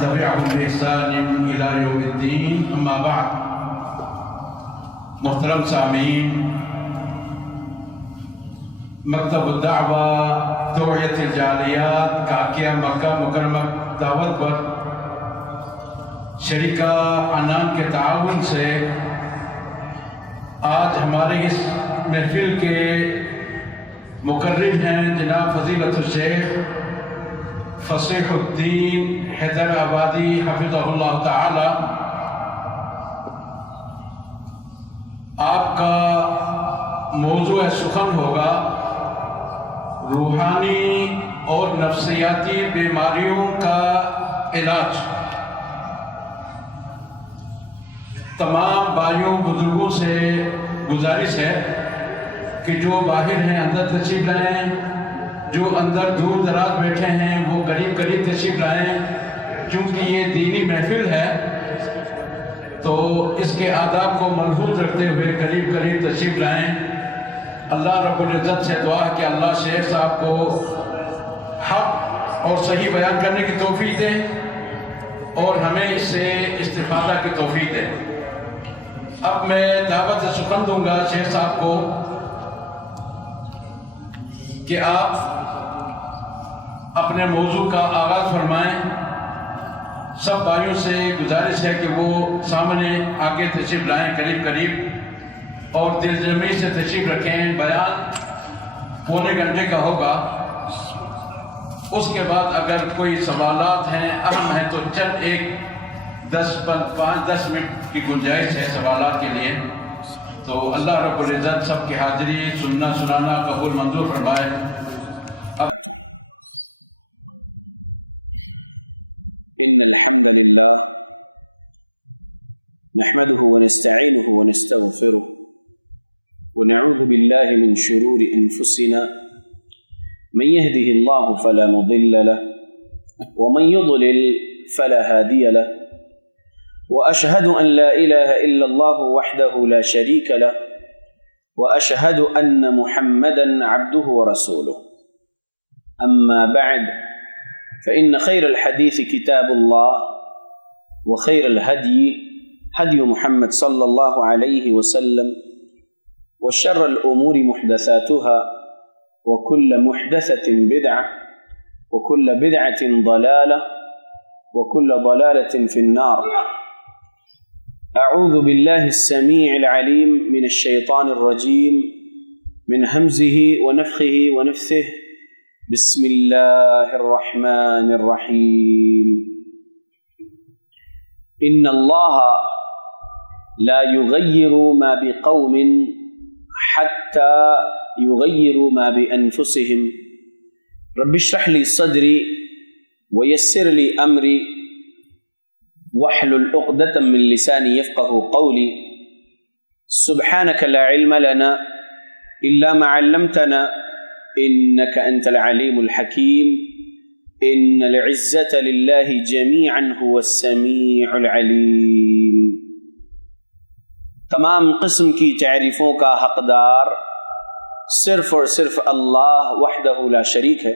تبعهم بإحسان إلى يوم الدين اما بعد. محترم سامعین، مکتب الدعوہ توعیت الجالیات کاکیہ مکہ مکرمہ دعوت پر شریکہ انام کے تعاون سے آج ہمارے اس محفل کے مقرر ہیں جناب فضیلت الشیخ فصیح الدین حیدر آبادی حفظہ اللہ تعالی. آپ کا موضوع سخن ہوگا روحانی اور نفسیاتی بیماریوں کا علاج. تمام بھائیوں بزرگوں سے گزارش ہے کہ جو باہر ہیں اندر تشریف لائیں، جو اندر دور دراز بیٹھے ہیں وہ قریب قریب تشریف لائیں، کیونکہ یہ دینی محفل ہے تو اس کے آداب کو ملحوظ رکھتے ہوئے قریب قریب تشریف لائیں. اللہ رب العزت سے دعا کہ اللہ شیخ صاحب کو حق اور صحیح بیان کرنے کی توفیق دے اور ہمیں اس سے استفادہ کی توفیق دے. اب میں دعوت سخن دوں گا شیخ صاحب کو کہ آپ اپنے موضوع کا آغاز فرمائیں. سب بھائیوں سے گزارش ہے کہ وہ سامنے آگے تشریف لائیں قریب قریب اور دل جمعی سے تشریف رکھیں. بیان پونے گھنٹے کا ہوگا. اس کے بعد اگر کوئی سوالات ہیں اہم ہیں تو چند ایک 5-10 منٹ کی گنجائش ہے سوالات کے لیے. تو اللہ رب العزت سب کی حاضری سننا سنانا قبول منظور فرمائے. إن الحمد لله نحمده ونستعينه ونستغفره ونعوذ بالله من شرور أنفسنا من يهده الله فلا مضل له ومن يضلل فلا هادي له وأشهد أن لا إله إلا الله وحده لا شريك له وأشهد أن محمدا عبده ورسوله. أما بعد فإن خير الحديث كتاب الله وخير الهدي هدي محمد صلى الله عليه وسلم وشر الأمور محدثاتها وكل محدثة بدعة وكل بدعة ضلالة وكل ضلالة في النار. أعوذ بالله السميع العليم من الشيطان الرجيم من همزه ونفخه ونفثه. بسم الله الرحمن الرحيم. إن الله لا يغير ما بقوم حتى يغيروا ما بأنفسهم. رب اشرح لي صدري ويسر لي أمري واحلل عقدة من لساني يفقه قولي. سبحانك لا علم لنا إلا ما علمتنا إنك أنت العليم الحكيم. إن العزة لله جميعا هو السميع العليم. تمام قسم کی تعریفوں کا حقدار صرف اور صرف اللہ وحدہ لا شریک ہے.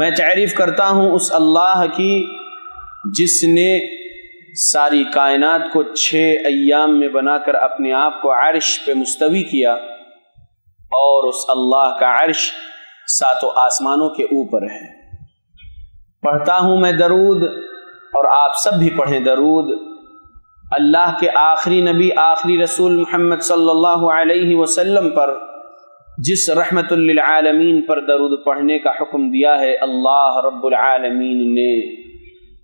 میں تعریف کرتا ہوں اس اللہ کی جس نے ساری کائنات کو 6 ایام میں بنا کر اپنے آپ کو عرش پہ مستوی کیا اور اس اللہ کا عرش 7 آسمانوں کے اوپر ہے. پڑھتا ہوں میں درود اور آپ سب بھی پڑھیں درود اللہ کے آخری نبی آخری رسول محمد صلی اللہ علیہ وسلم پر جس رحمت للعالمین پر درود پڑھنے کا حکم دیا ہے اللہ رب العالمین نے.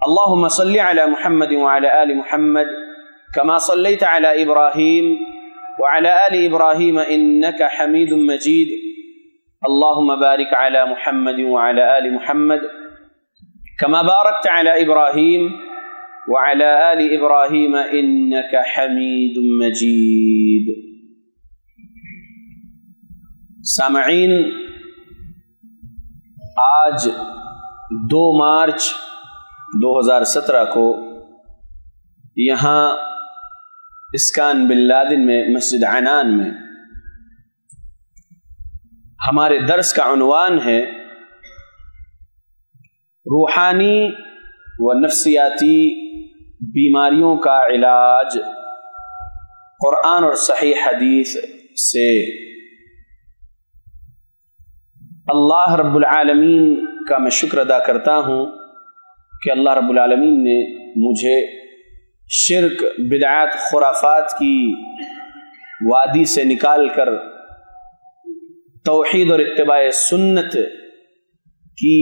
اللہم صلی علی محمد وعلی آل محمد کما صلیت علی ابراہیم وعلى آل إبراهيم إنك حميد مجيد. اللهم بارك على محمد وعلى آل محمد كما باركت على إبراهيم وعلى آل إبراهيم إنك حميد مجيد. سامعین، آج 2 مارچ 2017 کو یہاں اسکان بن لادن میں مسجد عنان میں ہمارے درس کا عنوان ہے روحانی و نفسیاتی بیماریوں کا علاج قرآن اور صحیح حدیث سے۔ اللہ رب العالمین کا میں شکر ادا کرتا ہوں کہ اللہ رب العالمین نے مجھے شرک، بدعات، خرافات کی وادی سے نکال کر توحید اور اتباع سنت کی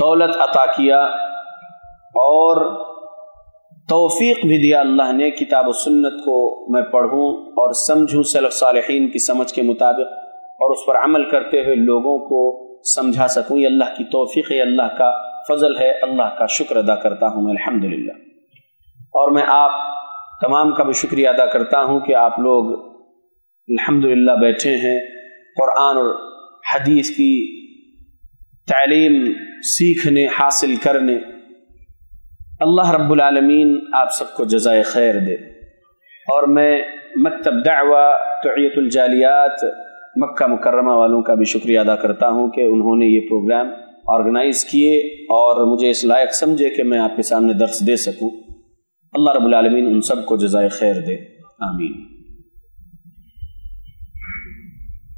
دولت عطا کیا، اور توفیق بھی دیا اللہ نے کتاب و سنت کو میں پڑھوں اور سمجھوں سلف صالحین کی سمجھ کے مطابق، اور اس پر عمل کرتے ہوئے لوگوں کو سمجھا سکوں۔ یہ اللہ کی توفیق ہے، اللہ کا فضل ہے، اللہ کا شکر ادا کرتا ہوں میں الحمدللہ۔ اور میں آپ تمام کا بھی شکریہ ادا کرتا ہوں کہ آپ لوگ الحمدللہ بیٹھے ہیں قرآن اور حدیث کی تعلیم سیکھنے، حاصل کرنے۔ اللہ رب العالمین آپ سب کو جزائے خیر دے۔ اور میں مکتب دعوہ توعیت الجالیات مکہ مکرمہ والوں کا بھی شکریہ ادا کرتا ہوں کہ انہوں نے یہ پروگرام آرگنائز کیے اور مجھے اس لائق سمجھے کہ میں آپ کے سامنے درس دے سکوں۔ اللہ رب العالمین ان سب کو جزائے خیر دے، آمین۔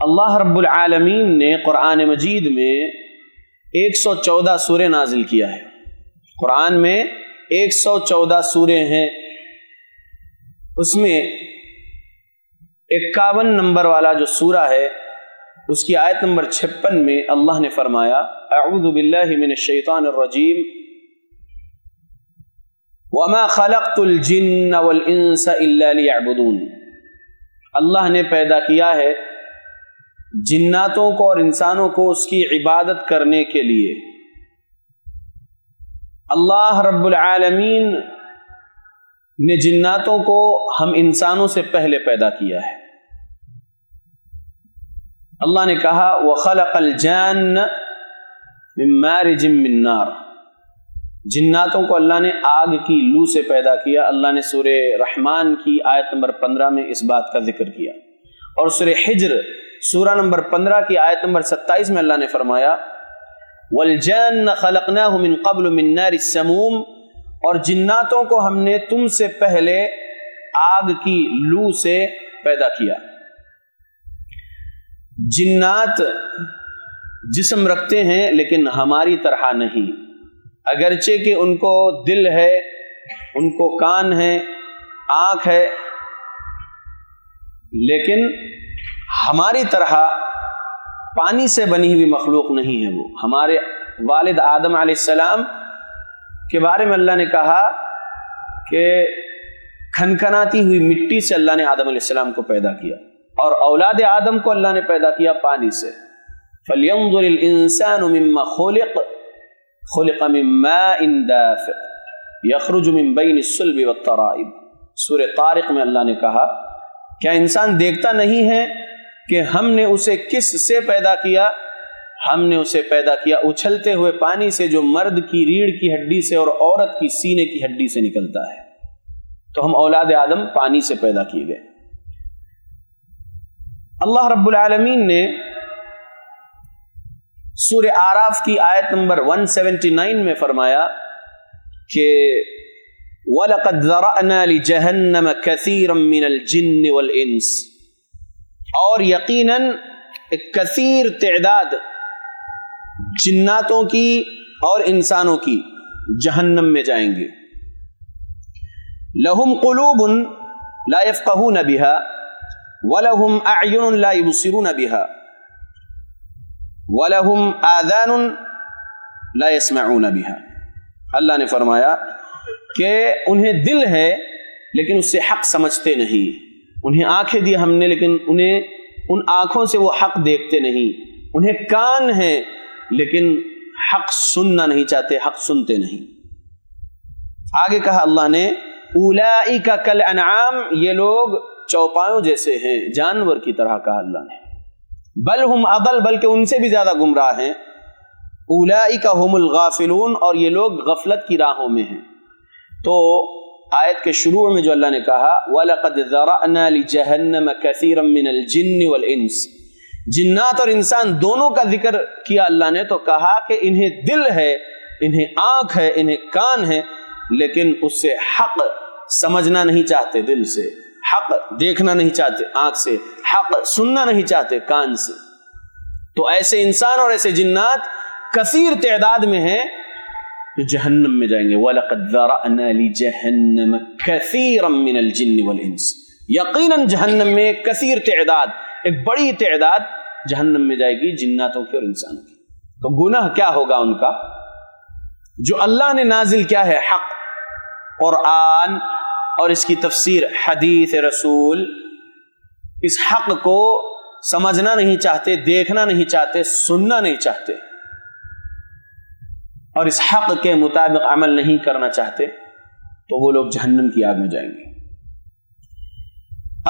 اللہ رب العالمین نے قرآن مجید میں 114 سورے نازل کیا ہے۔ قرآن میں 114 سورے ہیں، اس میں 51 نمبر والا جو سورہ ہے اس کی آیت نمبر 56 میں اللہ نے فرمایا اعوذ باللہ من الشیطان الرجیم وما خلقت الجن والانس الا لیعبدون۔ اللہ نے پیدا کیا ہے جناتوں کو اور انسانوں کو اس کی عبادت کرنے کے لیے۔ اللہ رب العالمین نے جناتوں کو ہم انسانوں سے پہلے پیدا کیا ہے۔ اللہ نے کہا وَخَلَقَ الْجَانَّ مِن مَارِجٍ مِّن نَّارٍ، جناتوں کو اللہ نے آگ کی لو سے پیدا کیا۔ اللہ نے سورہ رحمان کی آیت نمبر 15 میں اس بات کا ذکر کیا، اور سورہ حجر سورہ نمبر 15 کی آیت نمبر 27 میں اللہ نے فرمایا وَالْجَانَّ خَلَقْنَاهُ مِن قَبْلُ مِن نَّارِ السَّمُومِ، اور جناتوں کو ہم نے تم سے پہلے آگ کی لو سے پیدا کیا۔ جنات جسم رکھتے ہیں لیکن ہماری طرح نہیں، اگرچہ کہ ان کو دل ہے، ان کو کان ہے، آنکھ ہے، لیکن ہماری طرح پانی سے بنی ہوئی مخلوق نہیں ہے۔ وہ ہمارے والد آدم علیہ السلام کے بارے میں اللہ نے کہا کہ کھنکھناتی ہوئی مٹی سے اللہ نے آدم علیہ السلام کو پیدا کیا، اور اولاد آدم کو اللہ نے پیدا کیا پانی سے۔ فَلْيَنظُرِ الْإِنسَانُ مِمَّا خُلِقَ مِن مَّاءٍ دَافِقٍ يَخْرُجُ مِن بَيْنِ الصُّلْبِ وَالتَّرَائِبِ۔ سورہ طارق میں اللہ نے کہا کیا انسان دیکھتا نہیں ہے کہ ہم نے اسے کس سے پیدا کیا؟ ہم نے اسے پیدا کیا اچھلتے ہوئے پانی سے، جو مرد کی ریڑھ کی ہڈی سے اور عورت کی سینے کی ہڈی سے نکلتا ہے۔ تو ہم اولاد آدم پانی سے پیدا کیے گئے۔ اللہ رب العالمین نے سورہ اعراف کی آیت نمبر 179 میں فرمایا کہ وَلَقَدْ ذَرَأْنَا لِجَهَنَّمَ كَثِيرًا مِّنَ الْجِنِّ وَالْإِنسِ، اور یقیناً ایک کثیر تعداد جناتوں کی اور انسانوں کی جہنم میں جائیں گے۔ لَهُمْ قُلُوبٌ لَا يَفْقَهُونَ بِهَا وَلَهُمْ أَعْيُنٌ لَا يُبْصِرُونَ بِهَا وَلَهُمْ آذَانٌ لَا يَسْمَعُونَ بِهَا۔ اللہ نے فرمایا کہ انہیں دل ہے لیکن اس سے حق سمجھتے نہیں، انہیں آنکھیں دی ہم نے لیکن انہیں ان آنکھوں سے وہ حق دیکھتے نہیں، انہیں کان ہیں لیکن حق سننا نہیں چاہتے، حق سنتے نہیں۔ آگے کہا اللہ نے اولئک کالانعام، یہ لوگ چوپایوں جیسے ہیں، جانور کی طرح کہا اللہ نے، بل ہم اضل، بلکہ ان سے بھی زیادہ گمراہ ہیں، اولئک هم الغافلون، اور یہ لوگ غفلت کی راہوں میں ہیں۔ تو آیت کے شروع میں جو اللہ نے کہا وَلَقَدْ ذَرَأْنَا لِجَهَنَّمَ كَثِيرًا مِّنَ الْجِنِّ وَالْإِنسِ، جنات اور انسان دونوں کا ذکر کیا اللہ نے، تو کہا کہ انہیں دل ہے انہیں آنکھ ہے، انہیں کان ہے، لیکن اس سے حق سمجھنا نہیں چاہتے، دل سے حق دیکھنا نہیں چاہتے آنکھ سے، حق سننا نہیں چاہتے کان سے. تو ایسے انسان اور ایسے جنات کثیر تعداد میں ہیں جو جہنم میں جائیں گے. وَلَقَدْ ذَرَأْنَا لِجَهَنَّمَ كَثِيرًا مِنَ الْجِنِّ وَالْإِنسِ، یقیناً جہنم میں کثیر تعداد، ایک بڑی تعداد جہنم میں جائے گی، جناتوں کی اور انسانوں کی. تو گناہ کیا ہوگا ان کا؟ جو اللہ نے نازل کیا ہے حق، قرآن اور اس کی تفسیر حدیث رسول، اس حق کو سمجھنا نہیں چاہتے، دیکھنا نہیں چاہتے، سننا نہیں چاہتے، اور اس حق کے مطابق عمل نہیں کرنا چاہتے، تو وہ لوگ جہنم کی آگ میں جائیں گے.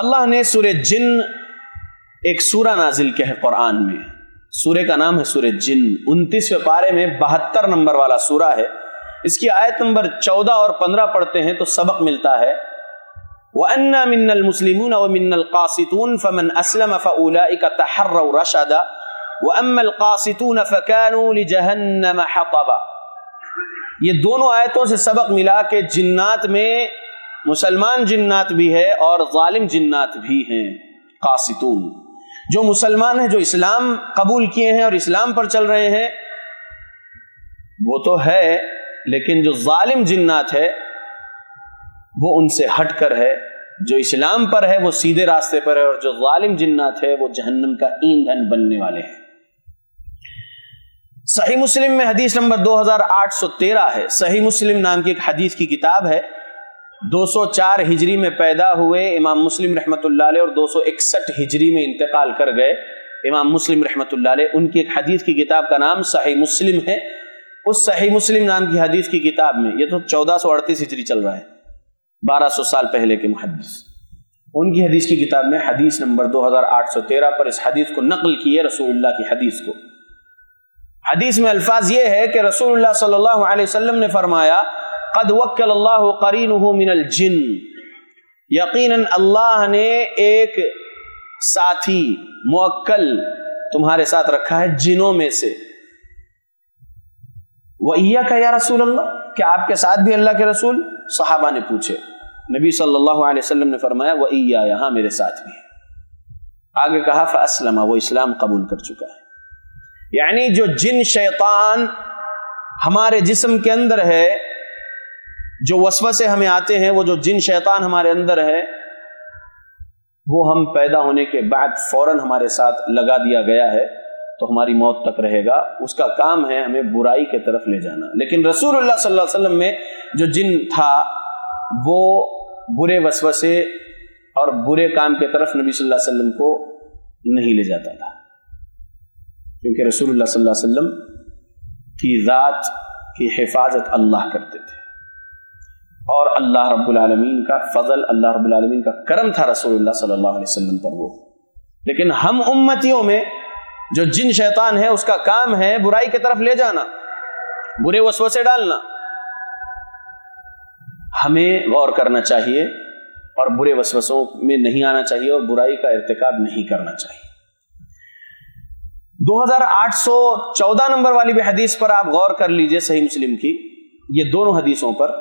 اللہ نے سورہ جن ایک سورہ نازل کیا ہے قرآن میں. سورہ کا نام ہے سورہ جن، 29ویں پارے میں 72 نمبر والا سورہ ہے. اس کی آیت نمبر 14 اور 15 پڑھتے ہیں تو سبق ملتا ہے. وَأَنَّا مِنَّا الْمُسْلِمُونَ وَمِنَّا الْقَاسِطُونَ فَمَنْ أَسْلَمَ فَأُولَئِكَ تَحَرَّوْا رَشَدًا وَأَمَّا الْقَاسِطُونَ فَكَانُوا لِجَهَنَّمَ حَطَبًا. یہ دونوں آیتوں سے سبق ملا کہ جنات میں مسلمان جنات بھی ہے اور ظالم جنات بھی ہیں. قاسطون جو مسلمان ہیں، جو اسلام قبول کیے ہیں اور اسلام پر چل رہے ہیں، وہ تو ہے، لیکن جو ظالم جنات ہے وہ ان سے ہٹ کر ہے. جو اسلام پر ہے وہ سیدھے راستے پر ہے، اور جو ظالم جنات ہے وہ جہنم کا ایندھن بننے والے ہیں. صحیح مسلم میں حدیث نمبر 2813 ہے. صحیح مسلم نام کی ایک حدیث کی کتاب ہے. 204 ہجری میں پیدا ہوئے امام مسلم رحمۃ اللہ علیہ اور 261 ہجری میں انتقال کر گئے امام مسلم رحمۃ اللہ علیہ. ان کی ایک حدیث کی کتاب کا نام صحیح مسلم ہے. اس صحیح مسلم نام کی حدیث کی کتاب میں، یہ تو 1438 ہجری چل رہا ہے، 1200 سال پہلے کے محدث، ان کی حدیث کی کتاب میں حدیث نمبر 2813 پر اس حدیث کو نقل کی ہے، رسول اللہ کی حدیث کو. حدیث میں الفاظ یہ ہے کہ رسول اللہ صلی اللہ علیہ وسلم نے فرمایا قد وکل اللہ قرینہ من الجن، یقیناً اللہ نے ایک ساتھی موکل تمہارے ساتھ رکھا ہے جنوں میں سے. وَإِيَّكَ یا رسول اللہ، کیا آپ کے ساتھ بھی اللہ کے رسول؟ صحابہ نے پوچھے. نبی صلی اللہ علیہ وسلم نے فرمایا وَإِيَّا، یہاں میرے ساتھ بھی ہے. آگے کہا فَأَسْلَمَ، وہ اسلام قبول کر چکا ہے. یعنی جو جن شیطان ہمارے جسم کے اندر ہے، جو وسوسے ہمیں آتے ہیں، وہ جو جن شیطان ہمارے اندر ہے، وہ ہم پیدا ہونے کے بعد فوراً ہمارے ساتھ لگا دیا گیا ہے تو ہماری موت تک رہے گا. اس کا کام ہے ہمیں برائی کی طرف لے جانا. لیکن رسول اللہ صلی اللہ علیہ وسلم میں جو جن تھا وہ برے وسوسے اور برے کام کی طرف نبی صلی اللہ علیہ وسلم کو نہیں لے جاتا تھا، کیونکہ رسول اللہ صلی اللہ علیہ وسلم کی ذات کی حفاظت اللہ کرتے تھے، اور اللہ رب العالمین کا فضل، اللہ رب العالمین کا کرم تھا رسول اللہ صلی اللہ علیہ وسلم پر وہ. لیکن ہم امتیوں میں جو جن شیطان ہے اس کا کام ہے برائی کی طرف لے جانا، برے وسوسے ڈالنا. ہمیں غور کرنا چاہیے اور برے وسوسوں میں نہیں آنا چاہیے اور برائی کا ارتکاب نہیں کرنا چاہیے. 2814 نمبر والی بھی حدیث پر آپ غور کر لیجئے، صحیح مسلم کی، یہ دونوں حدیثوں پر.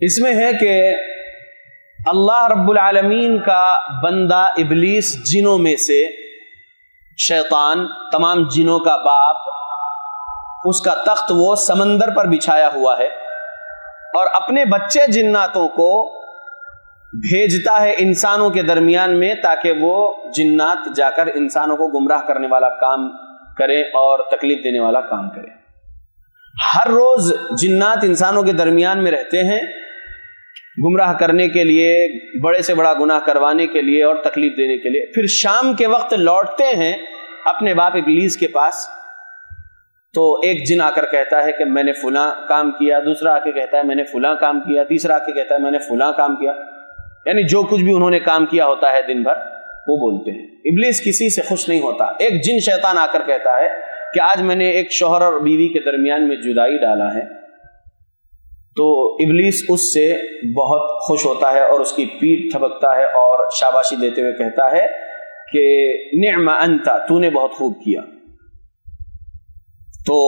اس میں ہے کہ اللہ رب العالمین کا بندہ ابلیس جنوں میں سے، شیطان تمام جنوں کا باپ، اس کا تخت وہ سمندر پر بچھایا ہوا ہے اور اپنے بچے جناتوں کو بھیجتا ہے انسانوں کے درمیان میں تاکہ وہ جنات جا کر انسانوں کو گمراہ کرنے والا کام کریں اور تکلیف دینے والا کام کریں. ہر روز جنات انسانوں کے درمیان میں رہتے ہیں گمراہ کرنے کے لیے، بڑے سے بڑا گناہ کروانے کے لیے اور تکلیف دینے کے لیے. پھر شام کے وقت لوٹتے ہیں اپنے باپ ابلیس کے پاس، تو ایک جن آ کر کہتا ہے کہ میں نے فلاں کام کیا، دوسرا آ کے کہتا ہے میں نے فلاں کام کیا، تیسرا آ کے کہتا ہے میں نے فلاں کام کیا. یعنی جو کچھ بھی انہوں نے کام کیا ہوتا ہے دن بھر وہ بولتے ہیں. ابلیس کسی سے خوش نہیں ہوتا. ایک جن شیطان آ کر کہتا ہے کہ آج میں نے ایک شوہر اور بیوی کے درمیان میں جدائی ڈالا ہے، تو ابلیس اس سے بہت خوش ہوتا ہے اور اس کی پیٹھ تھپکتا ہے اور شاباشی دیتے ہوئے کہتا ہے کہ نعم انت، تو نے بہت خوب کیا. تو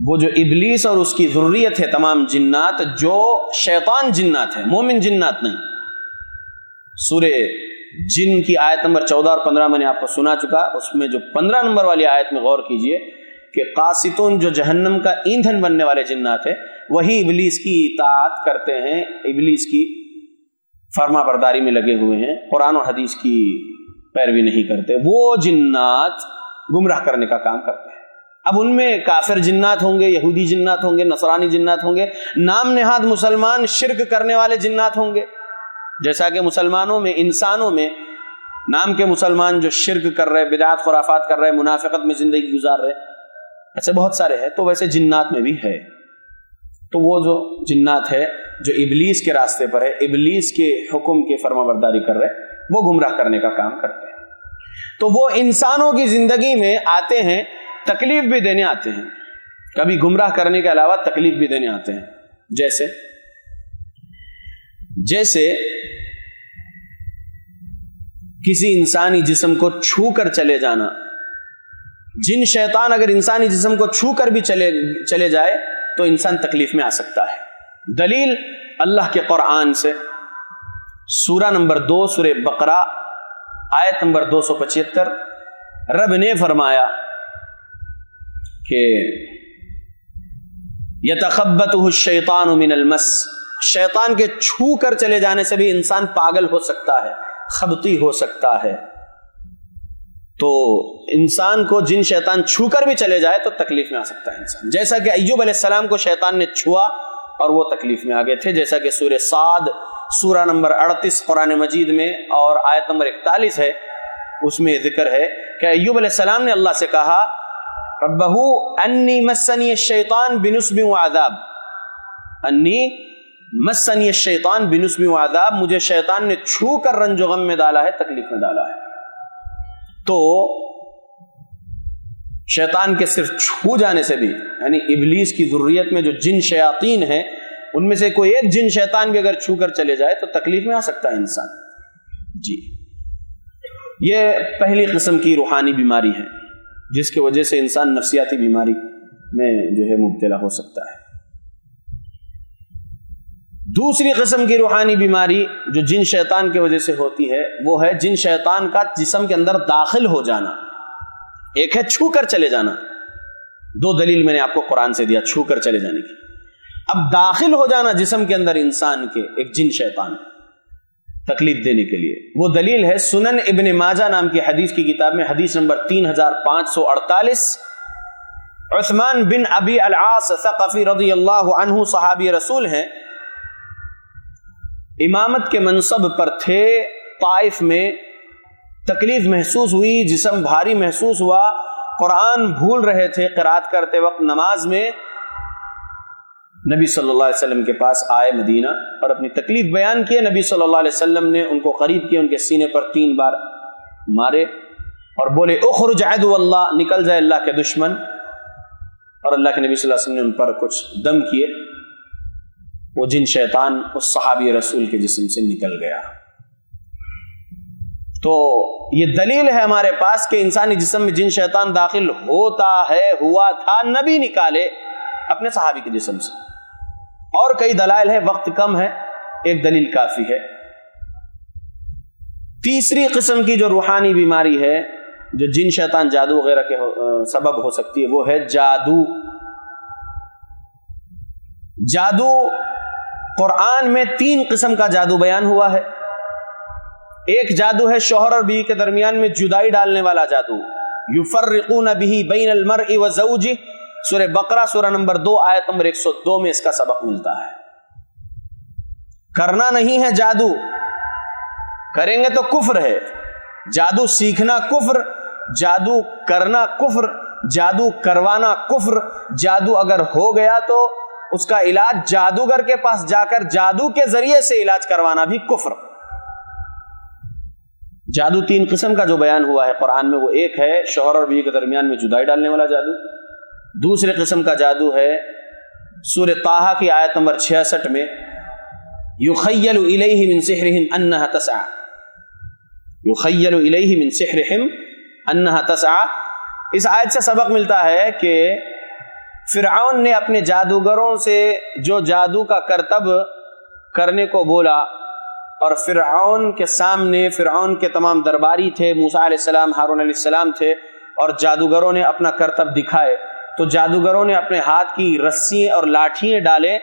وہ جو ابلیس اور اس کی ذریت ہے تمام جنات، جو شیطان جنات ہیں، مومن جنات نہیں. سورہ جن کی آیت نمبر 14 اور 15 میں نے آپ کو سنا چکا. اس میں جو 15 نمبر والی آیت میں غور کیجئے کہ قاسطون جو جہنم کا ایندھن بننے والے جنات ہیں، وہی ابلیس کی اطاعت کرتے ہیں، ابلیس کی فرما برداری میں لگے ہوئے ہیں، قرآن اور حدیث کی پیروی نہیں کرتے. وہ جنات گمراہ کرنے کا کام کرتے ہیں. اب ان میں کافر جنات ہوں گے، یہودی جنات ہوں گے، نصرانی جنات ہوں گے، نام نہاد مسلمان شرک کرنے والے جنات ہوں گے. جیسا کہ مسلمانوں میں، انسانوں میں نام کے مسلمان جو شرک کر رہے، بدعات خرافات کر رہے، منافقت میں زندگی گزار رہے، ایسے بہت سارے ہیں. تو ویسے جنات میں بھی ہے. تو وہ جو جنات ہے جو ابلیس کے راستے پر ہے، ابلیس کے حکم کے فرما برداری کر رہے، وہ گمراہ کرنے کا کام کرتے ہیں. تو وہ انسانوں کی زندگی میں آتے ہیں، تکلیف بھی دینے آتے ہیں. کبھی گمراہ کرنے کے علاوہ تکلیف بھی دینے آتے ہیں. جیسے کسی انسانی جسم کو چھو کر چلے جانا. جن شیطان اگر انسانی جسم کو چھو کر بھی چلے جائے تو انسان تکلیف میں آ سکتا ہے. دلیل اللہ کے قرآن سے سورہ نمبر 2 سورہ بقرہ آیت نمبر 275. رب نے فرمایا کہ یتخبطہ الشیطان من المس، شیطان کے چھو کر چلے جانے سے بھی انسان پاگل ہو سکتا ہے، خبطی ہو سکتا ہے. تو انسان کو جن شیطان چھو کر بھی چلے جائے تو تکلیف میں آ سکتا ہے انسان. جیسا کہ ایوب علیہ السلام کو شیطان نے چھوا اور وہ تکلیف میں آ گئے تھے. جیسا کہ سورہ صاد سورہ نمبر 38 قرآن مجید میں اور آیت نمبر 41 ہے، اس میں ذکر ہے کہ ایوب علیہ السلام نے اللہ سے کہا ربہ انی مسنی الشیطان بنصب وعذاب، انی مسنی الشیطان بنصب وعذاب، مجھے شیطان نے چھو کر رنج و غم میں ڈالا ہے، تکلیف میں ڈالا ہے. تو شیطان کے صرف چھو جانے سے بھی، یعنی ابلیس کی ذریت میں جو جن شیاطین ہیں ان میں سے کوئی ایک جن شیطان بھی اگر چھو کر چلے جائے تو تکلیف میں آ سکتا ہے انسان. جی، یہ پہلی قسم کی روحانی بیماری ہے جس کی وجہ سے انسان نفسیاتی بیماری میں جو ہے مبتلا ہو سکتا ہے. دوسری قسم کی روحانی بیماری جو جن شیطان کی وجہ سے ہوتی ہے وہ ہے جن شیطان کا جسم کے اندر داخل ہو جانا. ایک ہے چھو کر چلے جانا، دو دلیل میں نے آپ کو قرآن سے دیا چھو کر چلے جانے کی. اب داخل ہو جانا جسم کے اندر انسان کے ایک جن شیطان تکلیف دینے کے لیے، وہ دلیل ہے سنن ابن ماجہ نام کی حدیث کی کتاب میں، حدیث نمبر 3548. عثمان بن ابی العاص ثقفی رضی اللہ عنہ صحابی رسول ہیں، امامت کے منصب پر تھے. طائف میں تکلیف محسوس ہوئی، جسم بھاری محسوس ہوا، قرآن بھول رہے تھے قرات کرتے وقت. نماز میں نبی صلی اللہ علیہ وسلم کے پاس آئے مدینہ اور اپنی تکلیف بیان کیے. نبی صلی اللہ علیہ وسلم نے ان کو قریب کیا، ان کے سینے پر 3 بار مارے اور بولے اخرج عدو اللہ، نکل جائے اللہ کے دشمن. اور اللہ کے نبی صلی اللہ علیہ وسلم نے ان پر کچھ دم کیے، وہ جن شیطان اس صحابی رسول کے جسم سے نکل گیا. تو یہ دلیل ہے ہمارے پاس کہ انسانی جسم میں جن شیطان داخل ہوتا ہے، ہوا تھا، نبی نکالے اپنے صحابی کے جسم سے. اور کئی دلائل ہے، وقت کم ہے، ایک دلیل کافی ہے. تیسری قسم کی جو روحانی بیماری ہے جو جن شیطان جادو وغیرہ کے سبب ہو سکتی ہے، وہ ہے جادو. جادو قرآن میں 3 قسم کا جادو بیان ہوا ہے. ایک جادو ہے شوہر اور بیوی کے درمیان میں جدائی ڈالنے والا جادو، یفرقون به بین المرء وزوجہ، سورہ بقرہ سورہ نمبر 2 آیت نمبر 102 میں اس کا سبق ملتا ہے. کرنا نہیں ہے جادو، کریں گے تو کفر ہے. جادو سیکھنا کفر، جادو کرنا کفر، جادو کروانا کفر. جادو اگر ہو گیا تو اس کا علاج جادوگر کے پاس جا کر جادو کے ذریعے سے علاج کروانا بھی کفر. جادو 3 قسم کا جو بیان ہوا ہے قرآن میں، وہ ایک ہے شوہر اور بیوی کے درمیان میں جدائی ڈالنے والا جادو. دوسرے قسم کا جادو ہے سورہ طٰہٰ کی آیت نمبر 66 میں، یخیل الیہ من سحرہم انہا تسعی، یخیل الیہ من سحرہم انہا تسعی، اس آیت سے سبق ملتا ہے کہ فرعون نے اپنے جادوگروں سے جو جادو کا کرتب کرنے کو بولا، اور فرعون کے سامنے فرعون کے تمام درباری تھے، موسیٰ علیہ السلام، ہارون علیہ السلام تھے، اور جادوگروں نے اپنا کرتب دکھائے، تو جادوگروں نے اپنے ہاتھ کی رسیاں اور لاٹھیاں ڈالے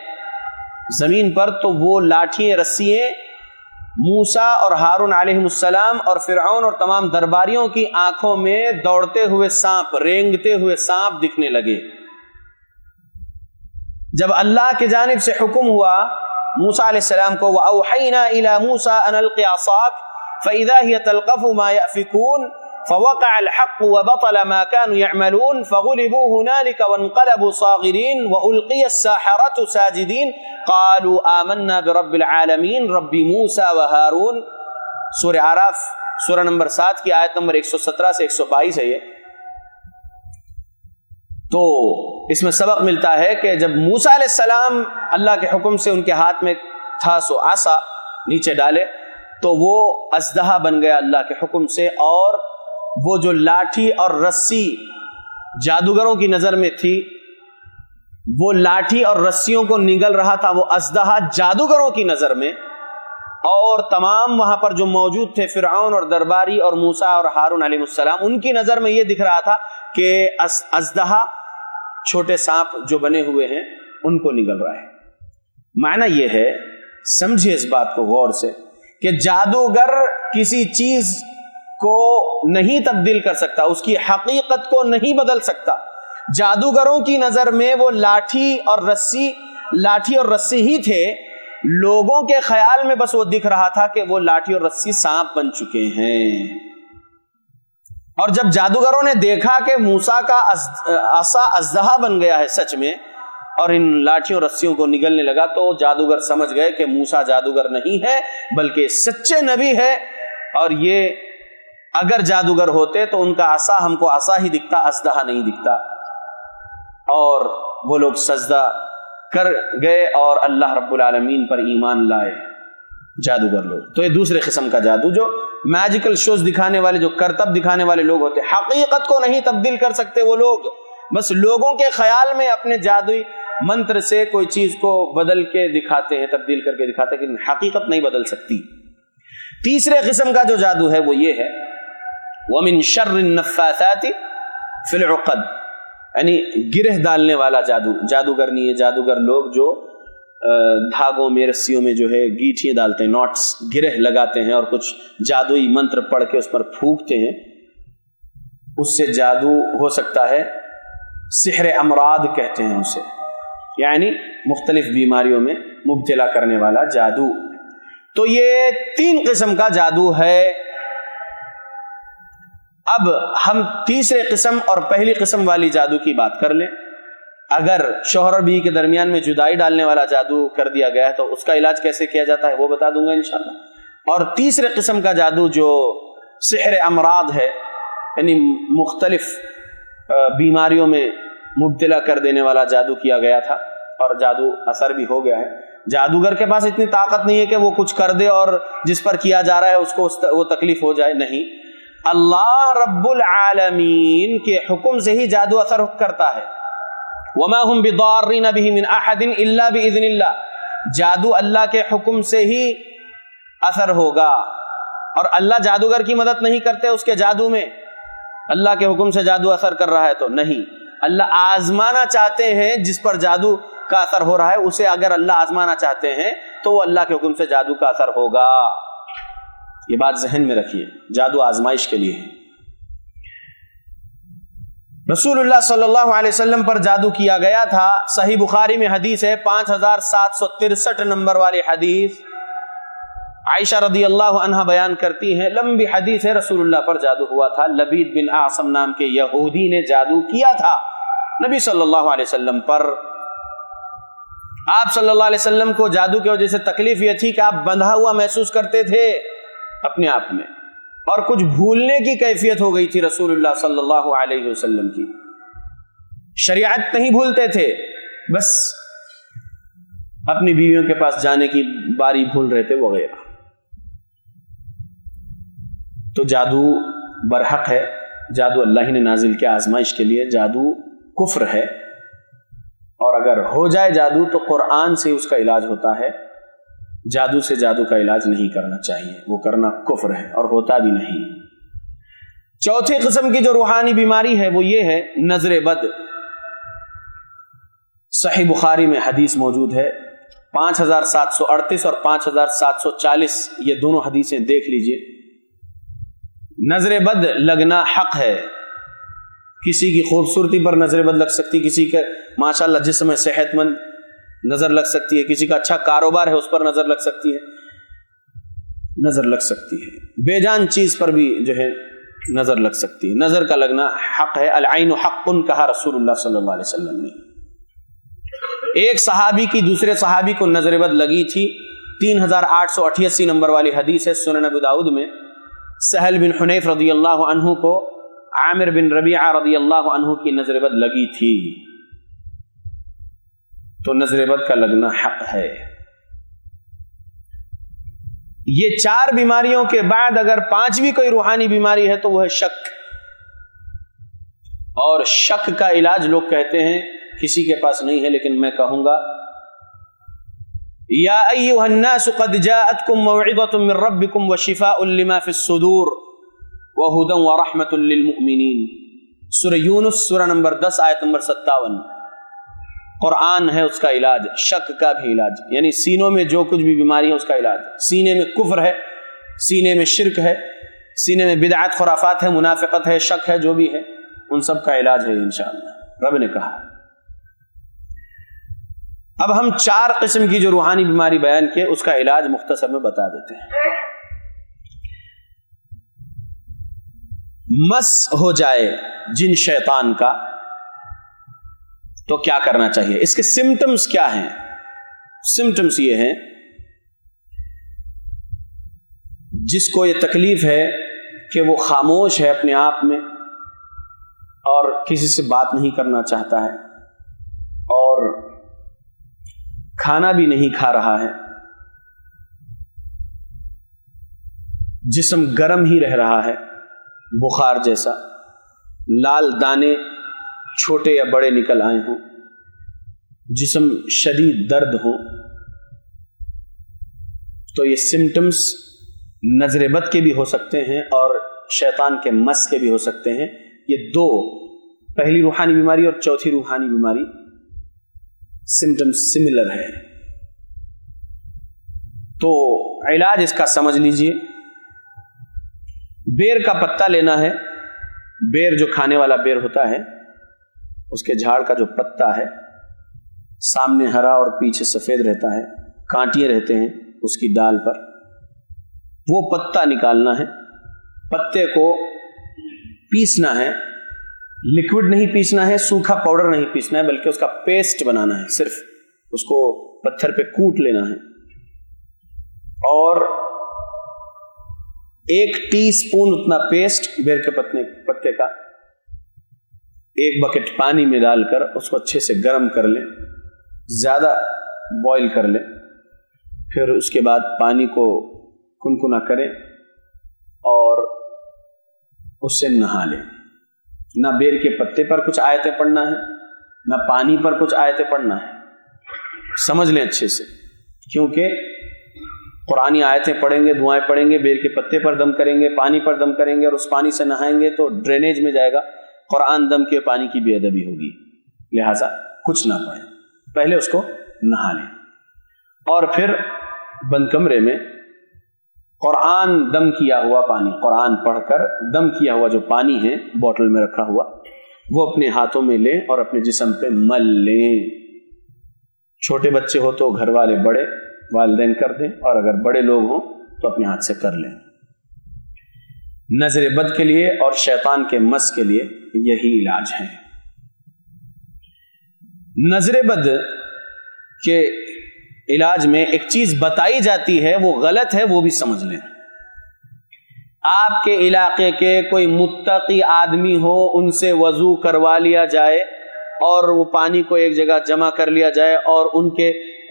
زمین پر، تو وہ لاٹھیاں رسیاں موسیٰ اور ہارون علیہ السلام اور فرعون اور تمام درباریوں کی آنکھوں میں دوڑتے ہوئے سانپ، رینگتے ہوئے سانپ دکھنے لگے۔ جب اللہ کی جانب سے حکم ہوا موسیٰ علیہ السلام کو، وَأَوْحَيْنَا إِلَى مُوسَىٰ أَنْ أَلْقِ عَصَاكَ فَإِذَا هِيَ تَلْقَفُ مَا يَأْفِكُونَ فَوَقَعَ الْحَقُّ وَبَطَلَ مَا كَانُوا يَعْمَلُونَ فَغُلِبُوا هُنَالِكَ وَانقَلَبُوا صَاغِرِينَ وَأُلْقِيَ السَّحَرَةُ سَاجِدِينَ قَالُوا آمَنَّا بِرَبِّ الْعَالَمِينَ رَبِّ مُوسَىٰ وَهَارُونَ۔ سورہ اعراف سورہ نمبر 7 کی آیت نمبر 117 سے 122 ہے یہ۔ تو اس میں سبق ملتا ہے کہ جب موسیٰ علیہ السلام اللہ کے حکم سے ان کے ہاتھ میں تھا سو عصا نیچے ڈالے تو وہ اژدہا بن گیا اللہ کے حکم سے، اور وہ جو لاٹھی اور رسی جادوگروں کی نظر میں تھی، وہ لاٹھی اور رسیوں کو نگل رہا تھا وہ اژدہا جادوگروں کی نظر میں، اور تمام وہاں پر جو موجود تھے فرعون اور درباری اور موسیٰ اور ہارون علیہ السلام، ان کی نظر میں یہ دکھ رہا تھا کہ اژدہا چھوٹے سانپ جو بنے ہوئے ہیں ان کو نگل رہا ہے۔ معنی یہ ہے، سمجھے اس بات کو غور سے، کہ جادوگر کسی چیز کو نہیں تبدیل کر سکتا، اس کی حقیقت کو نہیں بدل سکتا۔ جادوگروں کی نظر میں وہ لاٹھی اور رسی ہی تھے، لوگوں کے خیال میں بس وہ دکھ رہا تھا کہ وہ لاٹھی اور رسی سانپ بن چکے ہیں۔ اور جب جادوگروں نے دیکھا کہ موسیٰ کا عصا اژدہا بن گیا ہے سچ میں، اور ان لاٹھیوں رسیوں کو نگلنے لگا، تو جادوگر سمجھ گئے کہ موسیٰ جادوگر نہیں ہے بلکہ سچے نبی ہے، اور یہ اگر جادوگر ہوتے تو ان کا عصا ہم کو عصا ہی دکھتا، اژدہا نہیں دکھتا۔ اور وہ لوگ سجدہ کر گئے اور اللہ رب العالمین پر ایمان لائے جادوگر لوگ۔ تو یہ دوسرے قسم کا جادو، جو میجیکل شوز دکھانے والے، جو کرتب دکھانے والے لوگ ہوتے، حقیقت کو نہیں تبدیل کر سکتے وہ لوگ، بس لوگوں کے خیال میں اپنے جادوئی منتر سے کوئی چیز کو بدل کے دکھاتے ہیں، تبدیل کر کے دکھاتے ہیں، لیکن حقیقت نہیں بدل سکتی۔ تیسرے قسم کا جو جادو ہے وہ یہ ہے، وَمِن شَرِّ النَّفَّاثَاتِ فِي الْعُقَدِ، یعنی گرہ ڈالنے والا جادو۔ جادوگر نہیں ہے، جادوگر لوگ جو دھاگوں میں، رسیوں میں جو ہے گیٹھیاں ڈالتے ہیں، نوٹس، گرہ لگاتے ہیں اور کچھ جادوئی منتر پڑھ کے اس پر پھونکتے ہیں، اس سے جادو ہو سکتا ہے۔ سحر امراض کہتے ہیں اسے، یعنی مختلف بیماریوں میں مبتلا کرنے والا جادو۔ تو یہ 3 قسم کا جادو ہے۔ اب ہم تیسرے قسم اور پہلی قسم والی جادو کی بات کر لیں۔ اگر شوہر اور بیوی کے درمیان میں جدائی ڈالنے والا جادو کر دیا گیا ہے تو اس کا علاج کیسے کیا جاتا ہے وہ بتا دوں گا انشاءاللہ۔ اور تیسرے قسم کا جادو جو سحر امراض ہے، یعنی مختلف بیماریوں میں مبتلا کر دینے والا جادو کیا گیا تھا اور جادو اثر بھی ہو گیا ہے۔ جادوگر کے پاس اتنی طاقت نہیں ہے کہ وہ کچھ کر دے اور جس پر کیا جا رہا ہے اس کو وہ تکلیف ہو جائے، نہیں، اللہ رب العالمین کے حکم سے ہی جادو اثر کرتا ہے۔ وما هم بضارین به من احد الا باذن اللہ، جادو اللہ کے حکم سے ہی اثر ہوگا، اور اللہ جادوگر کی مدد نہیں کرتے اس کے جادو میں۔ اللہ کے حکم سے جادو اثر کر رہا ہے تو نہیں، اللہ آزمانا چاہتے ہیں جس پر جادو کا اثر ہو رہا ہے اسے اگر اللہ آزمانا چاہتے ہیں تو وہ اللہ کے حکم سے جادو کا اثر ہوگا۔ یہ بات ذہن میں رکھیے، جادو آزمائش کے لیے ہے۔ رسول اللہ صلی اللہ علیہ وسلم پر جادو کیا گیا تھا، صحیح بخاری میں حدیث ہے 5763 نمبر والی حدیث، عائشہ رضی اللہ عنہا بیان کرتی ہیں، لمبی حدیث ہے، رسول اللہ پر جادو ہوا تھا۔ لبید بن اعصم نام کے یہودی نے جادو کیا تھا نبی صلی اللہ علیہ وسلم پر۔ آپ صلی اللہ علیہ وسلم کو جادو کی وجہ سے تکلیف یہ تھی کہ آپ بندھا ہوا محسوس کرتے تھے اپنے آپ میں، اور کچھ بھولنے کی کیفیت ہو گئی تھی رسول اللہ صلی اللہ علیہ وسلم کی۔ شریعت نہیں بھولتے تھے، بس اپنی بیویوں کے پاس جانے کی باری بھول رہے تھے وغیرہ۔ تو جادو برحق ہے، جادو اللہ ہی نے نازل کیا آزمائش کے لیے، جادو کفر ہے، اور اگر ہو جائے جادو تو قرآن سے اس کا علاج ہوتا ہے، جادو سے جادو کا علاج نہیں کرنا چاہیے، وہ کرنا کفر ہے اور ہوتا بھی نہیں۔ چوتھی قسم کی جو روحانی بیماری ہے وہ یہ ہے نظر بد۔ صحیح بخاری میں حدیث موجود ہے 5738 اور 5740، یہ دونوں حدیثیں دیکھ لیجئے۔ نظر بد لگنا حق ہے، کسی کی خوبصورتی پر نظر بد لگ سکتی، کسی کا ماشاءاللہ جسم میں صحت مند نظر لگ سکتی ہے، کسی کا اچھا کاروبار ہے اس پر نظر لگ سکتی ہے، نظر لگ سکتی ہے، بے جان چیز پر بھی جو ہے نظر لگ سکتی ہے، نظر کا لگنا حق ہے۔ العین حق کہا رسول اللہ صلی اللہ علیہ وسلم نے۔ ایک صحابی کی دوسرے صحابی کو نظر بد لگی تھی، 3888 نمبر والی حدیث ہے سنن ابو داؤد میں۔ سہل بن حنیف رضی اللہ عنہ کو عامر بن ربیعہ رضی اللہ عنہ کی نظر بد لگی تھی، تو نظر بد کا لگنا حق ہے۔ یہ 4 بیماریوں کے بعد اگر 5ویں کوئی روحانی بیماری ہے تو وہ ہے شک، اور شک کا علاج لوگ کہتے ہیں کسی کے پاس نہیں ہے، لیکن میں کہوں گا یا ایھا الناس قد جاءتکم موعظۃ من ربکم وشفاء لما فی الصدور وہدی ورحمۃ للمؤمنین۔ سورہ یونس سورہ نمبر 10 آیت نمبر 57۔ قرآن ہے اس کا علاج، شک کا بھی علاج، یعنی سینوں میں جو کچھ بھی بیماری ہے اس کا علاج۔ سینے میں کفر ہے، سینے میں شرک ہے، سینے میں بدعات خرافات ہے، منافقت ہے، شک ہے، جو بھی ہے ان سب کا علاج ہے انشاءاللہ، رب نے کہا۔ اب ہم 4 قسم کی جو روحانی بیماری بیان کی اس کا علاج مختصر میں بتا دیتے ہیں۔ مس ہو جائے جن شیطان کا تو کیا کرنا چاہیے، اس کے سمٹمز کیا ہیں؟ سمٹمز یہ ہیں، جس کو یہ تکلیف ہے کہ وہ خاموش ہے اپنے آپ میں اور کسی سے بات نہیں کرنا چاہتا ہے، اور کھانا بھی نہیں کھا رہا ہے، جسم گرم ہی رہ رہا ہے بخار جیسا، لال دانے چھوٹے یا بڑے نکل آئے ہوں، جسم شدید درد ہو، تو یہ سمٹمز نظر بد کے بھی ہو سکتے ہیں اور شیطان کے مس کے بھی ہو سکتے ہیں۔ یہ 2، پہلی روحانی بیماری اور چوتھی روحانی بیماری، سمٹمز سملر ہے۔ تو علاج اس کا سمجھ لیجئے، بیر کا پتا لینا ہے، بیر جو کھانے والا بیر ہوتا ہے، اس کے جھاڑ کا جو پتا ہے سامنے ہرا اور پیچھے سفید رہتا ہے، کانٹے رہتے ہیں اس کی ڈال پر، وہ پتا نکالنا ہے، پتے کو پیسنا ہے، لکوڈ نہیں پیسنا ہے، سوکھا پاؤڈر نہیں پیسنا ہے، بلکہ اس کا پیسٹ بنانا ہے، صرف اس کو پتھر پہ کوٹ لینا ہے، اور 1 ٹی اسپون اتنا پیسٹ بیر کے پتے کا 1 بکٹ پانی میں ڈال کر اس کو اچھے سے گرم کر لیں، زیادہ بوائل کر لیں، پھر اس کے بعد پانی کو کنکنا کریں اور اس سے نہا لیں۔ نہ بیر کے پتے پر کچھ آیتیں پڑھنا ہے، نہ پانی پر کچھ آیتیں پڑھنا ہے، سمجھ لیں اچھے سے، کیونکہ قرآنی آیتیں پڑھیں گے، دعائیں پڑھیں گے، بیر کے پتے پر دم کریں گے، پانی پر دم کریں گے اور اس پانی سے نہائیں گے تو ڈرینیج میں جائے گا، قرآن دم کے پانی کی بے ادبی ہوگی، لہٰذا کچھ نہ پڑھیں، پہلے اس کو نہا لیں، اور پھر بند کمرے میں قرآن دم کیا ہوا پانی، قرآن پڑھ کر دم کیا ہوا جو پانی ہے بوتل میں رکھا ہوا، وہ اپنے ہاتھوں میں لیں اور اپنے جسم پہ مل لیں۔ چھوٹے بچے ہو تو گھر والے بڑے والدین کر دیں، اور اگر بڑے لوگ ہوں تو اپنے ہاتھ سے کر لیں۔ نظر بد کے لیے اور شیطان کے مس کے لیے یہی علاج ہے۔ نظر بد کے علاج میں ایک چیز بتائی جاتی ہے، وہ غلط ہے، وہ بھی سمجھ لیں۔ آپ کے علاقے کے کوئی متقی آدمی ہو، ان سے وضو کروا لیا جائے اور وہ پانی کو ایک جگہ جمع کر لیا جائے اور ان کے